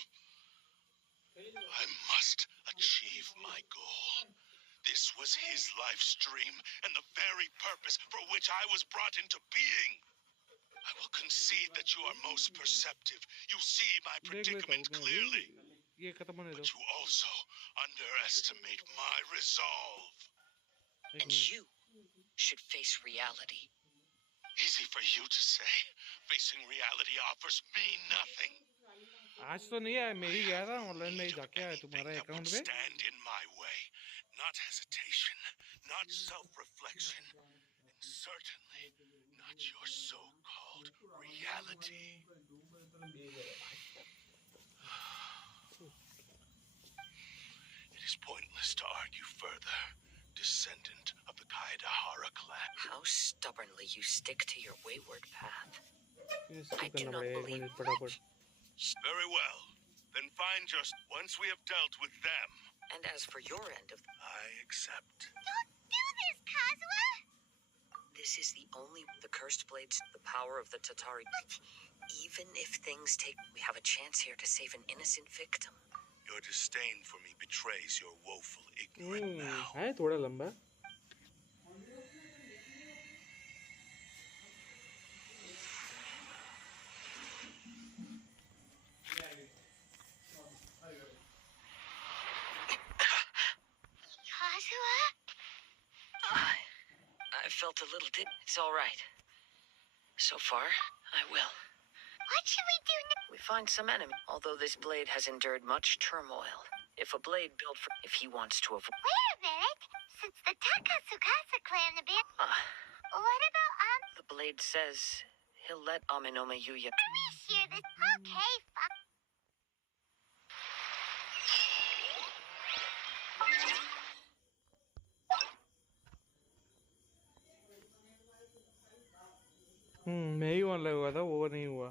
I must achieve my goal. This was his life's dream and the very purpose for which I was brought into being. I will concede that you are most perceptive. You see my देख लेता हूँ predicament मैं अभी. clearly. ये खत्म होने दो. But you also underestimate my resolve. एक And minute. you should face reality. Easy for you to say. Facing reality offers me nothing. आज तो नहीं आया. मैं ही गया था ऑनलाइन में ही Need of जाके आया anything तुम्हारे that would अकाउंट पे. stand in my way. Not hesitation, not self-reflection, and certainly not your so-called reality. It is pointless to argue further. Descendant of the Kaedahara clan. How stubbornly you stick to your wayward path. I do करना not पड़ेगा एक believe. Minute फटाफट. Very well. Then find just once we have dealt with them. And as for your end of I accept. Don't do this, Kazuha! this is the cursed blades, the power of the Tatari. Even if things take, we have a chance here to save an innocent victim. Your disdain for me betrays your woeful ignorance now. है थोड़ा लंबा. Kazuha? I felt a little dip. It's all right. So far, I will. What should we do now? We find some enemy, although this blade has endured much turmoil. If a blade built for, if he wants to avoid. Wait a minute. Since the Takasukasa clan what about The blade says he'll let Amenoma Yuya. Let me share this. Okay, fine. मैं ही one लगा था वो नहीं हुआ.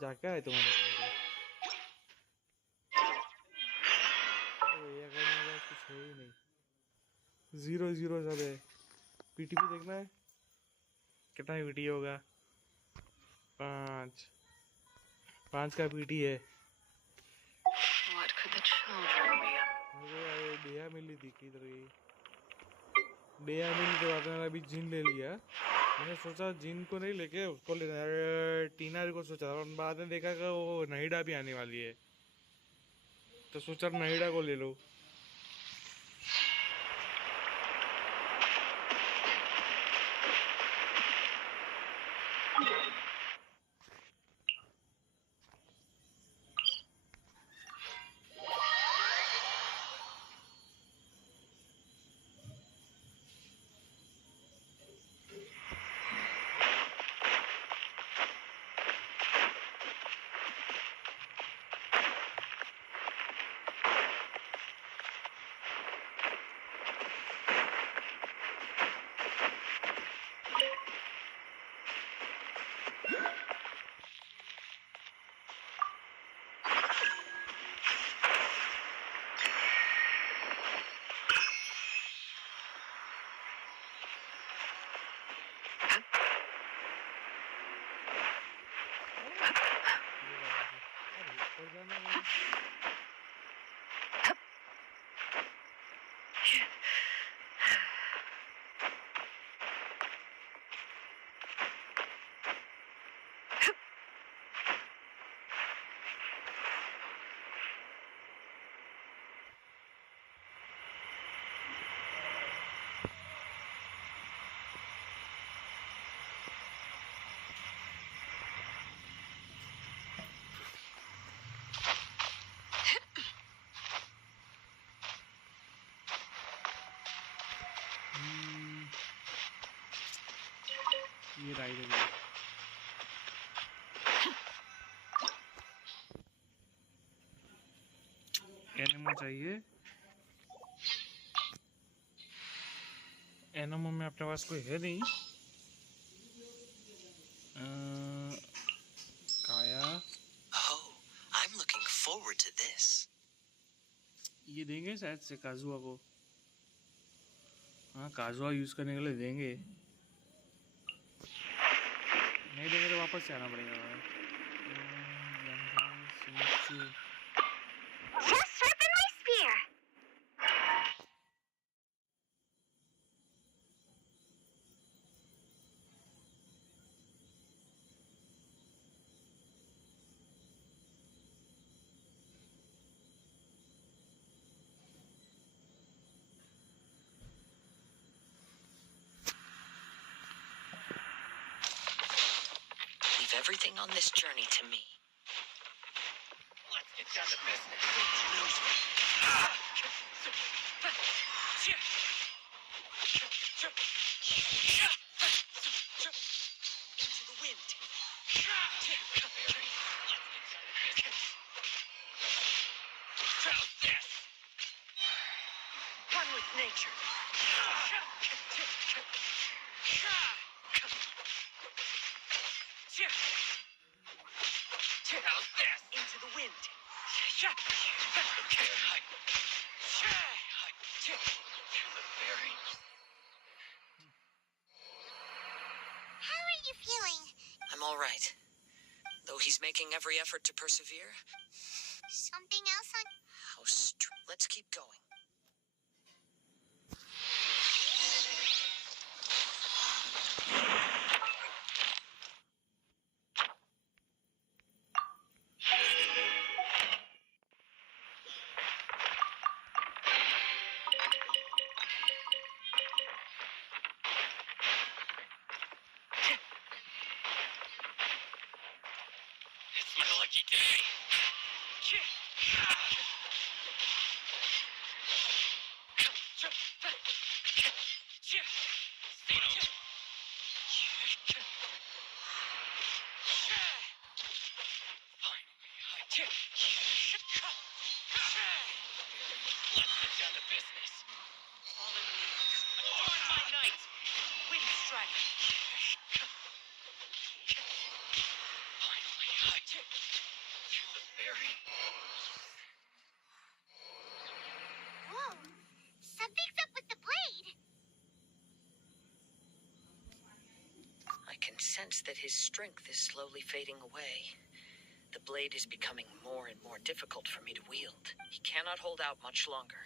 जाके आए तुम्हारे ये करने का कुछ है ही नहीं. 0-0 सब है. पीटीपी देखना है कितना पीटी होगा. 5 का पीटी है. What could the children be up? मुझे डेया मिली थी किधर गई. डेया मिली तो बाद में अभी जिन ले लिया. मैंने सोचा जिन को नहीं लेके उसको ले टीना को सोचा और बाद में देखा कि वो नहीडा भी आने वाली है तो सोचा नहीडा को ले लो. ये राइड है. एनिमो चाहिए. एनिमो में अपने पास कोई है नहीं. काया. Oh, I'm looking forward to this. ये देंगे शायद से काजुआ को. हाँ काजुआ यूज करने के लिए देंगे. नहीं देंगे तो वापस से आना पड़ेगा. Just sharpen my spear. Leave everything on this journey to me. Let's get down to business. Into the wind. How's this? One with nature. How's this? Into the wind. How are you feeling? I'm all right. Though he's making every effort to persevere. Something else on... Let's keep going. It's my lucky day. Let's get down to business. Fallen leaves. Adorn my night. Wind strike. Finally, to the ferry. Whoa. Something's up with the blade. I can sense that his strength is slowly fading away. The blade is becoming more and more difficult for me to wield. He cannot hold out much longer.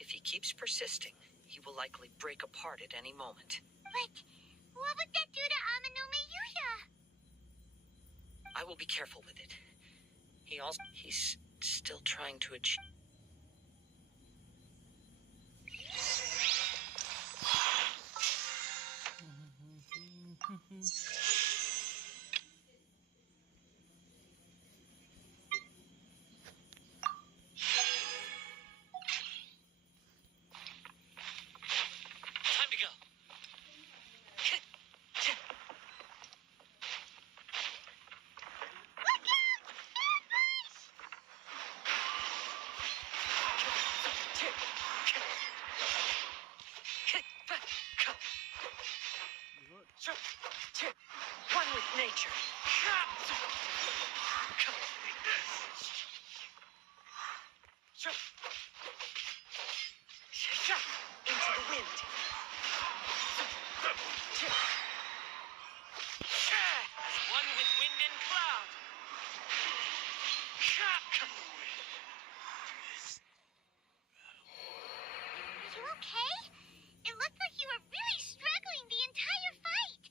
If he keeps persisting, he will likely break apart at any moment. But what would that do to Amanome Yuya? I will be careful with it. He's still trying to achieve... Time to go. One with nature. Into the wind. One with wind and cloud. You okay? It looked like you were really struggling the entire fight.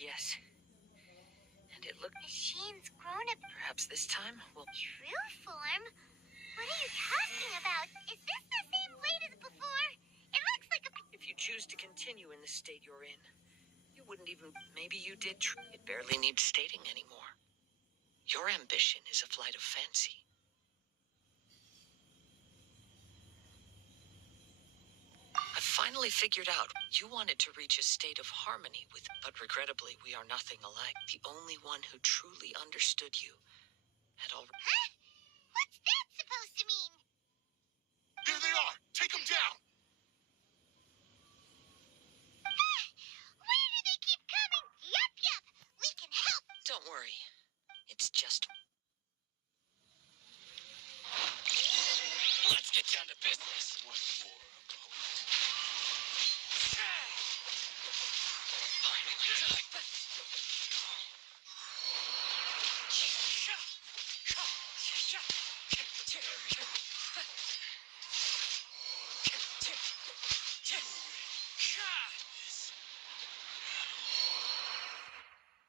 Yes. And it looked... Machine's grown a Perhaps this time we'll... true form? What are you talking about? Is this the same blade as before? It looks like a... If you choose to continue in the state you're in, you wouldn't even... Maybe you did... It barely needs stating anymore. Your ambition is a flight of fancy. I finally figured out you wanted to reach a state of harmony with... But regrettably, we are nothing alike. The only one who truly understood you had already... Huh? What's that supposed to mean? Here they are! Take them down! Where do they keep coming? Yup. We can help. Don't worry. It's just... Let's get down to business.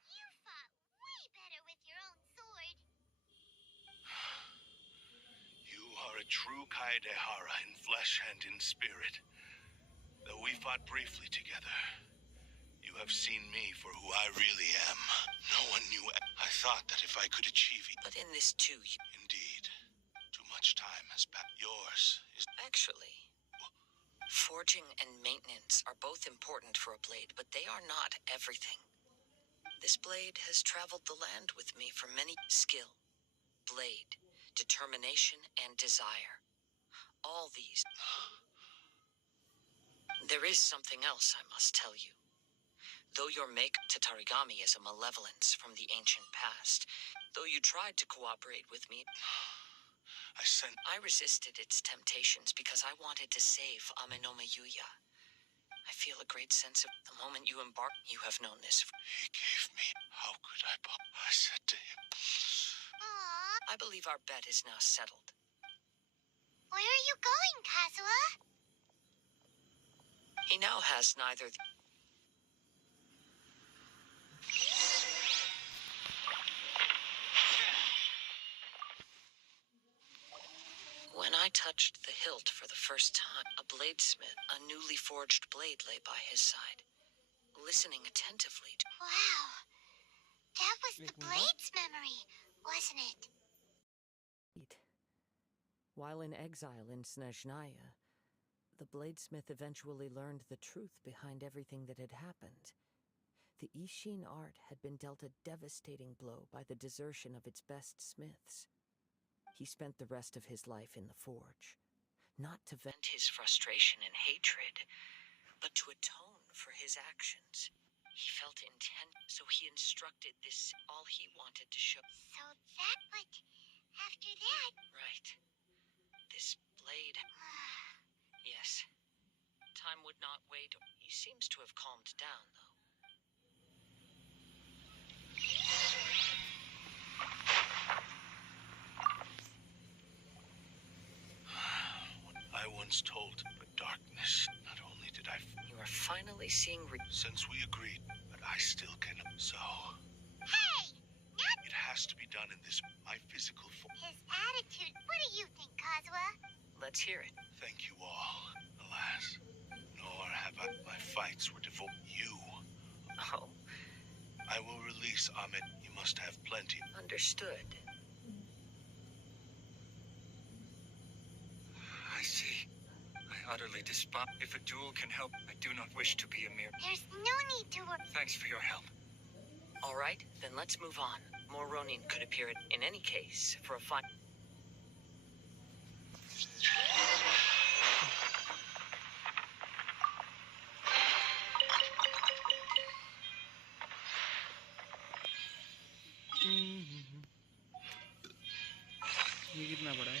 You fought way better with your own sword. You are a true Kaedehara in flesh and in spirit. Though we fought briefly together, you have seen me for who I really am. No one knew. I thought that if I could achieve it. But in this too, Indeed. Too much time has passed. Yours is... Actually, forging and maintenance are both important for a blade, but they are not everything. This blade has traveled the land with me for many... Skill, blade, determination, and desire. All these. There is something else I must tell you. Though your make Tatarigami is a malevolence from the ancient past, though you tried to cooperate with me, I resisted its temptations because I wanted to save Amenoma Yuya. I feel a great sense of the moment you embark. You have known this. He gave me. How could I? I said to him. Aww. I believe our bet is now settled. Where are you going, Kazuha? He now has neither. When I touched the hilt for the first time, a bladesmith, a newly forged blade lay by his side, listening attentively to. Wow. That was the Blade's memory, wasn't it? While in exile in Snezhnaya, the bladesmith eventually learned the truth behind everything that had happened. The Ishin art had been dealt a devastating blow by the desertion of its best smiths. He spent the rest of his life in the forge, not to vent His frustration and hatred, but to atone for his actions. He felt intent, so he instructed this all he wanted to show. So that, but after that... Right. This blade. Yes. Time would not wait. He seems to have calmed down, though. I once told, but darkness. Not only did I. You are finally seeing. Since we agreed, but I still can. So. Hey! Not It has to be done in this. My physical form. his attitude. What do you think, Kazuha? Let's hear it. Thank you all. Alas, nor have I. My fights were devoted. You. Oh, I will release Ahmed. You must have plenty. understood. I see. I utterly despise. If a duel can help, I do not wish to be a mere. There's no need to worry. Thanks for your help. All right, then let's move on. More Ronin could appear in any case for a fight. ये कितना बड़ा है?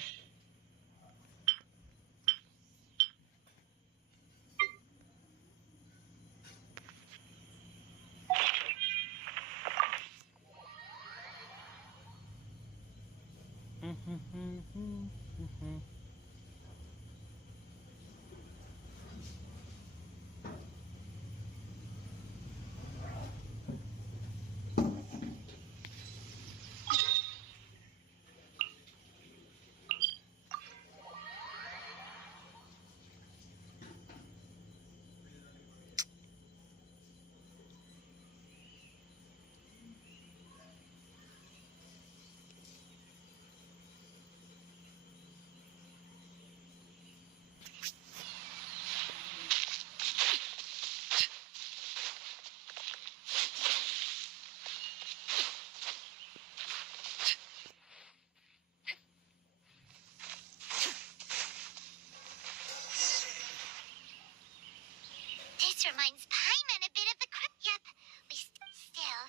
This reminds Paimon a bit of the Yep, we still.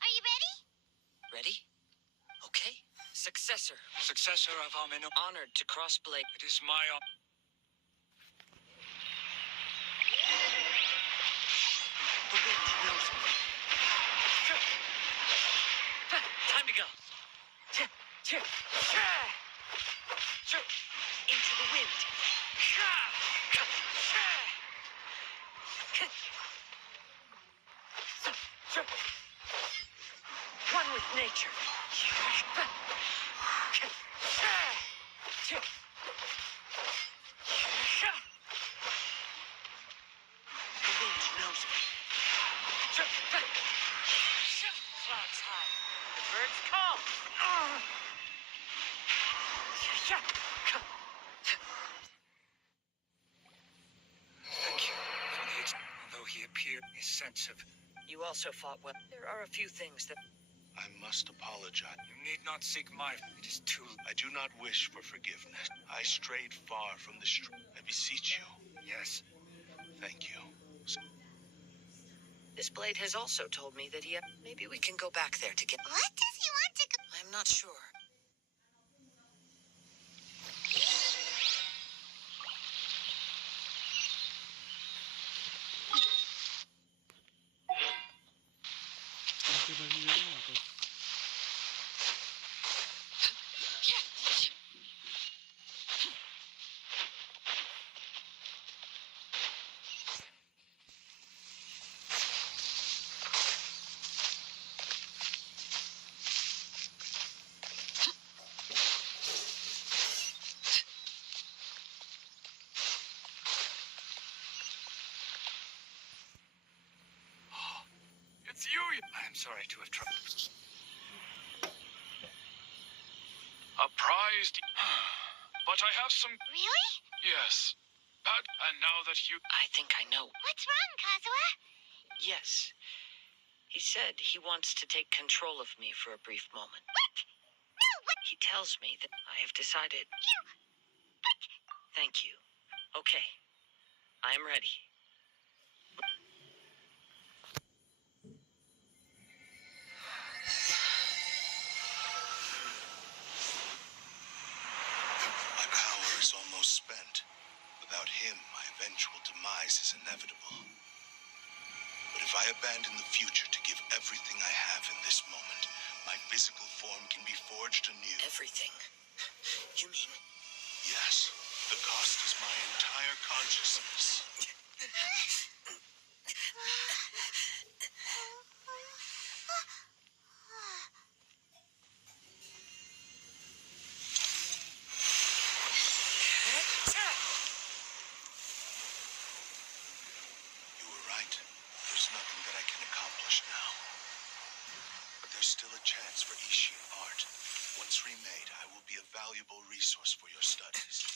Are you ready? Ready? Okay. Successor. Successor of Ameno. Honored to cross blade. It is my honor. The wind knows me. Time to go. Into the wind. One with nature. The wind knows me. Clouds high. The birds call. Thank you for the although he appeared a sense of. You also fought well. There are a few things that. I must apologize. You need not seek my... It is too... I do not wish for forgiveness. I strayed far from the I beseech you. Yes. Thank you. This blade has also told me that he... Maybe we can go back there to get... What does he want to go? I'm not sure. इनके पास ही जाएंगे वापस। It's you! I am sorry to have troubled. A prized... But I have some... Really? Yes. And now that you... I think I know. What's wrong, Kazuha? Yes. He said he wants to take control of me for a brief moment. What? No, what? He tells me that I have decided... You... What? Thank you. Okay. I am ready. My power is almost spent. Without him, my eventual demise is inevitable. But if I abandon the future to give everything I have in this moment, my physical form can be forged anew. Everything? You mean... Yes. The cost is my entire consciousness. You were right. There's nothing that I can accomplish now. But there's still a chance for Ishin art. Once remade, I will be a valuable resource for your studies.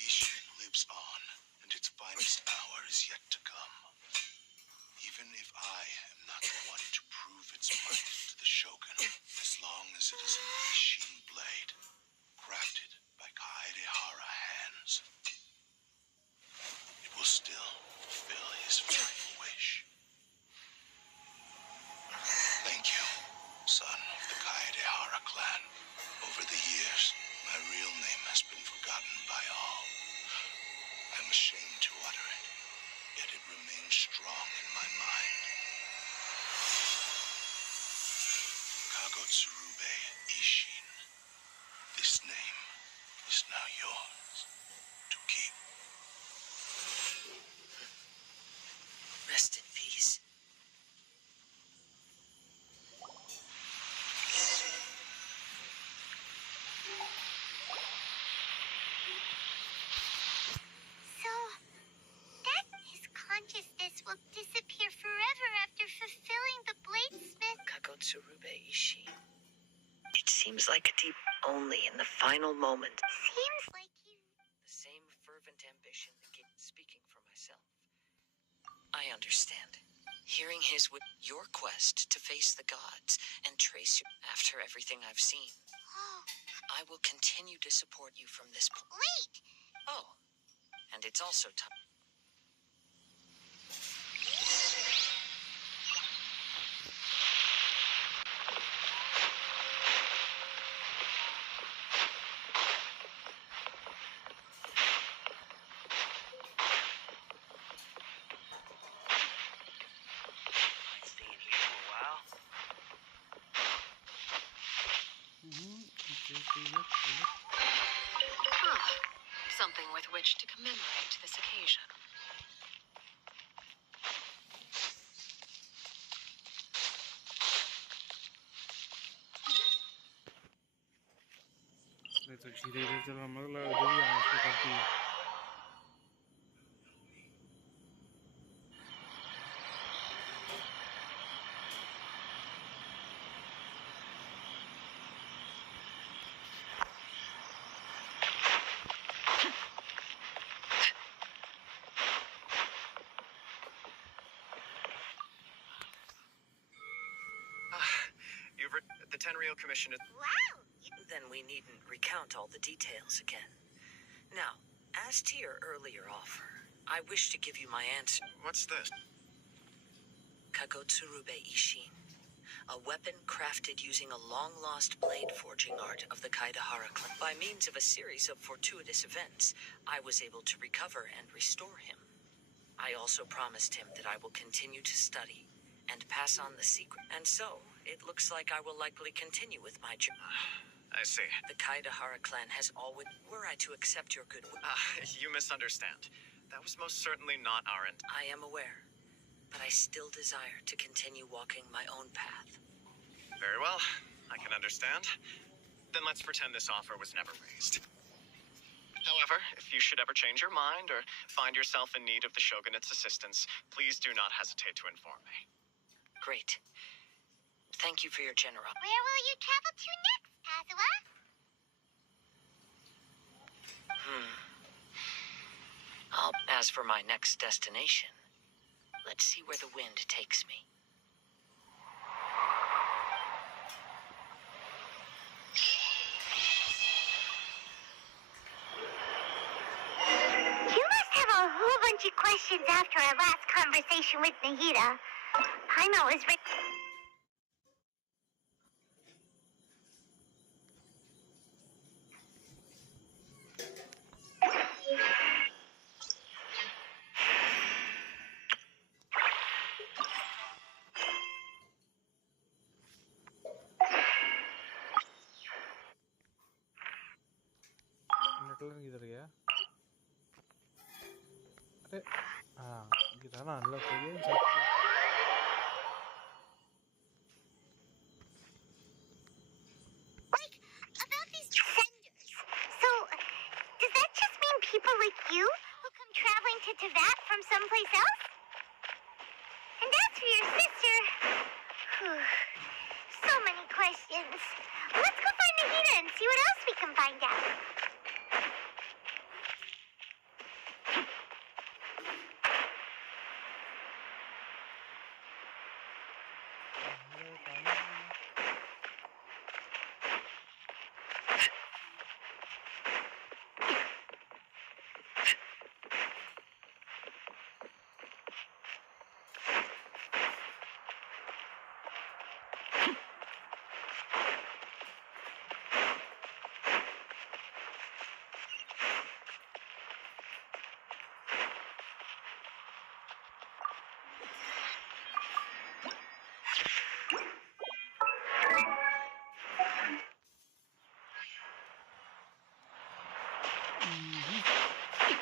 Ishin lives on, and its finest hour is yet to come. Even if I am not the one to prove its might to the Shogun, as long as it is an Ishin blade, crafted by Kaedehara hands, it will still fulfill his final wish. Thank you, son of the Kaedehara clan. Over the years, my real name has been forgotten by all. I'm ashamed to utter it, yet it remains strong in my mind. Kagotsurube Ishin. This name is now yours to keep. Rest in peace. So, that his consciousness will disappear forever after fulfilling the bladesmith. Kagotsurube Ishi. It seems like a deep only in the final moment. Seems like you... The same fervent ambition that gave speaking for myself. I understand. Hearing his with your quest to face the gods and trace you after everything I've seen. Oh, I will continue to support you from this point. wait! Oh, and it's also time. Something with which to commemorate this occasion. नहीं तो धीरे धीरे चलो मतलब जो भी यहाँ इसको करती है Tenryou Commission is... Wow! Then we needn't recount all the details again. Now, as to your earlier offer, I wish to give you my answer. What's this? Kagotsurube Ishin. A weapon crafted using a long-lost blade forging art of the Kaidahara clan. By means of a series of fortuitous events, I was able to recover and restore him. I also promised him that I will continue to study and pass on the secret. And so, it looks like I will likely continue with my journey. I see. The Kaidahara clan has always... Were I to accept your goodwill... You misunderstand. That was most certainly not our intent. I am aware, but I still desire to continue walking my own path. Very well. I can understand. Then let's pretend this offer was never raised. However, if you should ever change your mind or find yourself in need of the Shogunate's assistance, please do not hesitate to inform me. Great. Thank you for your generosity. Where will you travel to next, Kazuha? As for my next destination, let's see where the wind takes me. You must have a whole bunch of questions after our last conversation with Nahida. Paimon was network किधर गया? अरे हाँ, गिरा ना unlock हो गया इन सब। like about these senders. So, does that just mean people like you who come traveling to Teyvat from someplace else? And as for your sister, whew, so many questions. Let's go find Nahida and see what else we can find out.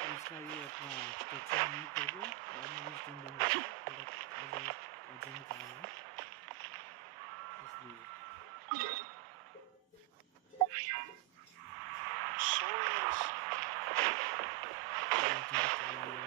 इसका ये अपना structure नहीं करके और मैं इस दिन दूँगा थोड़ा दिन काम है इसलिए Sorry.